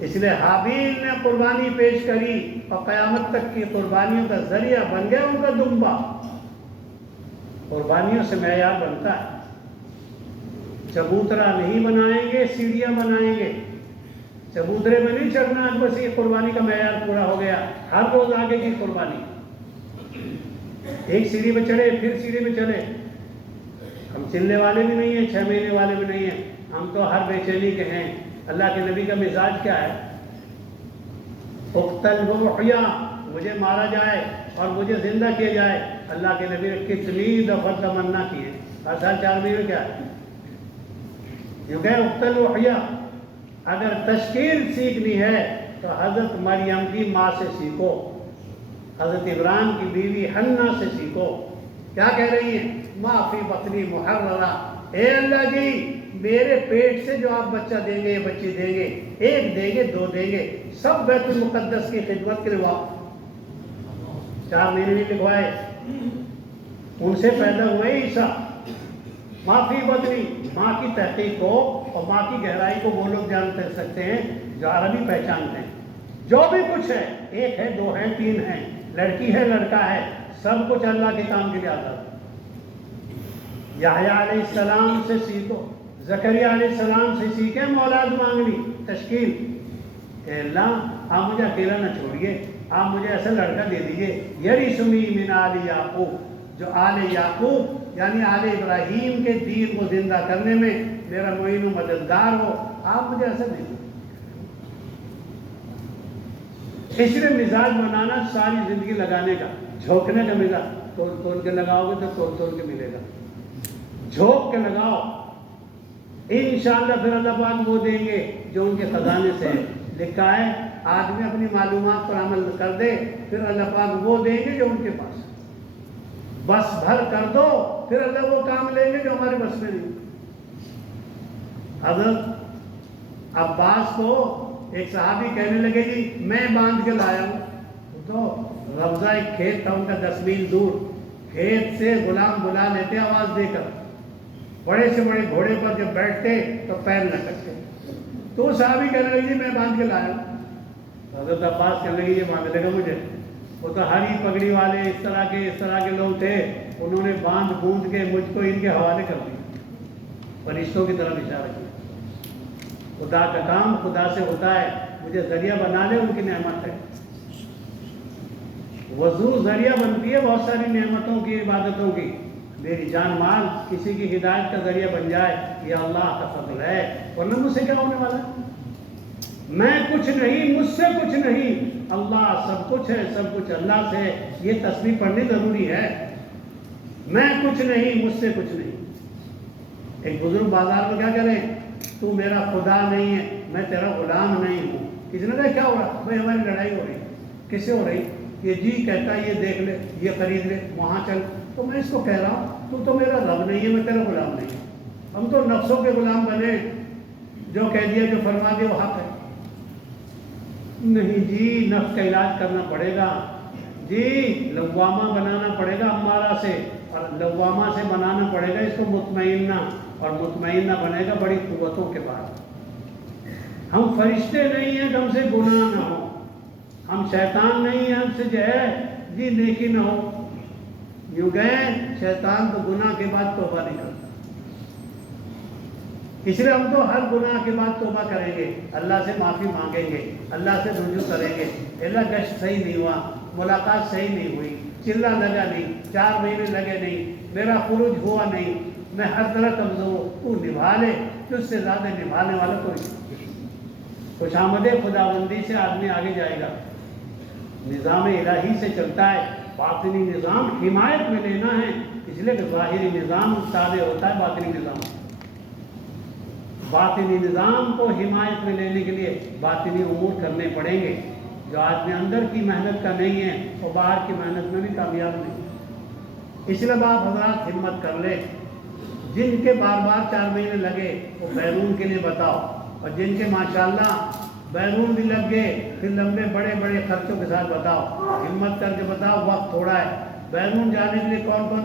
اس لیے حابیل نے قربانی پیش کری اور قیامت تک کی قربانیوں کا ذریعہ بن گیا ان کا دمبا۔ قربانیوں سے معیار بنتا ہے، چبوترا نہیں بنائیں گے، سیڑھیاں بنائیں گے۔ چبوترے میں نہیں چڑھنا بس یہ قربانی کا معیار پورا ہو گیا، ہر روز آگے کی قربانی، ایک سیڑھی پہ چڑھے پھر سیڑھی پہ چلے۔ ہم چلنے والے بھی نہیں ہیں، 6 مہینے والے بھی نہیں ہیں، ہم تو ہر بے چینی کے ہیں۔ اللہ کے نبی کا مزاج کیا ہے؟ اقتل وحیا، مجھے مارا جائے اور مجھے زندہ کیا جائے۔ اللہ کے نبی نے کتنی دفعہ تمنا کی ہے، ہر سال 4 مہینے کیا ہے، کیونکہ اقتل وحیا۔ اگر تشکیل سیکھنی ہے تو حضرت مریم کی ماں سے سیکھو، حضرت ابراہیم کی بیوی حنا سے سیکھو۔ کیا کہہ رہی ہیں؟ ما فی بطنی محررہ، اے اللہ جی میرے پیٹ سے جو آپ بچہ دیں گے، بچی دیں گے، 1 دیں گے، 2 دیں گے، سب بیت المقدس کی خدمت کے لیے واقف۔ 4 مہینے نہیں لکھوائے، ان سے پیدا ہوئے عیسیٰ۔ ماں فی بطنی، ماں کی تحقیق کو اور ماں کی گہرائی کو وہ لوگ جان سکتے ہیں جو عربی پہچانتے ہیں۔ جو بھی کچھ ہے، 1 ہے، 2 ہے، 3 ہے، لڑکی ہے، لڑکا ہے، سب کچھ اللہ کے کام کے لیے آتا ہے۔ یحییٰ علیہ السلام سے سیکھو، زکریا علیہ السلام سے سیکھیں اولاد مانگنی، تشکیل کہ اللہ آپ مجھے اکیلا نہ چھوڑیے، آپ مجھے ایسا لڑکا دے دیجئے یرثنی من آل یعقوب، جو آل یعقوب یعنی آل ابراہیم کے دین کو زندہ کرنے میں میرا معین و مددگار ہو، آپ مجھے ایسا دے دیجئے۔ اس لیے مزاج بنانا ساری زندگی لگانے کا، جھونکنے کا مزاج، توڑ کے لگاؤ گے تو توڑ کے ملے گا، جھونک کے لگاؤ، انشاءاللہ پھر اللہ پاک وہ دیں گے جو ان کے خزانے سے ہے۔ لکھا ہے آدمی اپنی معلومات پر عمل کر دے پھر اللہ پاک وہ دیں گے جو ان کے پاس ہے۔ بس بھر کر دو پھر اللہ وہ کام لیں گے جو ہمارے بس میں نہیں۔ حضرت عباس کو ایک صحابی کہنے لگے جی میں باندھ کے لایا ہوں، تو ربضہ ایک کھیت تھا ان کا 10 میل دور، کھیت سے غلام بلا لیتے آواز دے کر، بڑے سے بڑے گھوڑے پر جب بیٹھتے تو پیر نہ کٹتے، تو صحابی کہنے لگے جی میں باندھ کے لایا ہوں۔ حضرت عباس کہنے لگے یہ باندھ لے گا مجھے، وہ تو ہری پگڑی والے اس طرح کے لوگ تھے، انہوں نے باندھ بوندھ کے مجھ کو ان کے حوالے کر دیا، فرشتوں کی طرف اشارہ کیا۔ خدا کا کام خدا سے ہوتا ہے، مجھے ذریعہ بنا لے، ان کی نعمت ہے۔ وضو ذریعہ بنتی ہے بہت ساری نعمتوں کی، عبادتوں کی۔ میری جان مال کسی کی ہدایت کا ذریعہ بن جائے، یہ اللہ کا فضل ہے، ورنہ مجھ سے کیا ہونے والا ہے؟ میں کچھ نہیں، مجھ سے کچھ نہیں، اللہ سب کچھ ہے، سب کچھ اللہ سے ہے۔ یہ تسبیح پڑھنی ضروری ہے۔ میں کچھ نہیں، مجھ سے کچھ نہیں۔ ایک بزرگ بازار میں کیا کریں، تو میرا خدا نہیں ہے، میں تیرا غلام نہیں ہوں۔ کسی نے کہا کیا ہو رہا؟ بھائی ہماری لڑائی ہو رہی۔ کس سے ہو رہی؟ یہ جی کہتا ہے یہ دیکھ لے، یہ خرید لے، وہاں چل۔ تو میں اس کو کہہ رہا ہوں تو میرا رب نہیں ہے، میں تیرا غلام نہیں ہوں۔ ہم تو نفسوں کے غلام بنے، جو کہہ دیا جو فرما دیا وہ حق ہے۔ نہیں جی، نفس کا علاج کرنا پڑے گا جی، لوامہ بنانا پڑے گا امارہ سے، اور لوامہ سے بنانا پڑے گا اس کو مطمئنہ، اور مطمئنہ بنے گا بڑی قوتوں کے بعد۔ ہم فرشتے نہیں ہیں کہ ہم سے گناہ نہ ہو، ہم شیطان نہیں ہیں ہم سے جو ہے جی نیکی نہ ہو۔ یوں گئے شیطان تو گناہ کے بعد توبہ نہیں کرتا، اس لیے ہم تو ہر گناہ کے بعد توبہ کریں گے، اللہ سے معافی مانگیں گے، اللہ سے رجوع کریں گے۔ اللہ گشت صحیح نہیں ہوا، ملاقات صحیح نہیں ہوئی، چلہ لگا نہیں، 4 مہینے لگے نہیں، میرا خروج ہوا نہیں، میں ہر طرح کمزور ہوں، تو نبھا لے، تجھ سے زیادہ نبھانے والا کوئی نہیں۔ خوش آمد خداوندی سے آدمی آگے جائے گا، نظام الہی سے چلتا ہے۔ باطنی نظام حمایت میں لینا ہے، اس لیے کہ ظاہری نظام تابع ہوتا ہے باطنی نظام کو حمایت میں لینے کے لیے باطنی امور کرنے پڑیں گے۔ جو آدمی اندر کی محنت کا نہیں ہے وہ باہر کی محنت میں بھی کامیاب نہیں۔ اس لیے آپ حضرات ہمت کر لیں، جن کے بار 4 مہینے لگے وہ بیرون کے لیے بتاؤ، اور جن کے ماشاءاللہ بیرون بھی لگ گئے پھر لمبے بڑے خرچوں کے ساتھ بتاؤ، ہمت کر کے بتاؤ، وقت تھوڑا ہے۔ بیرون جانے کے لیے کون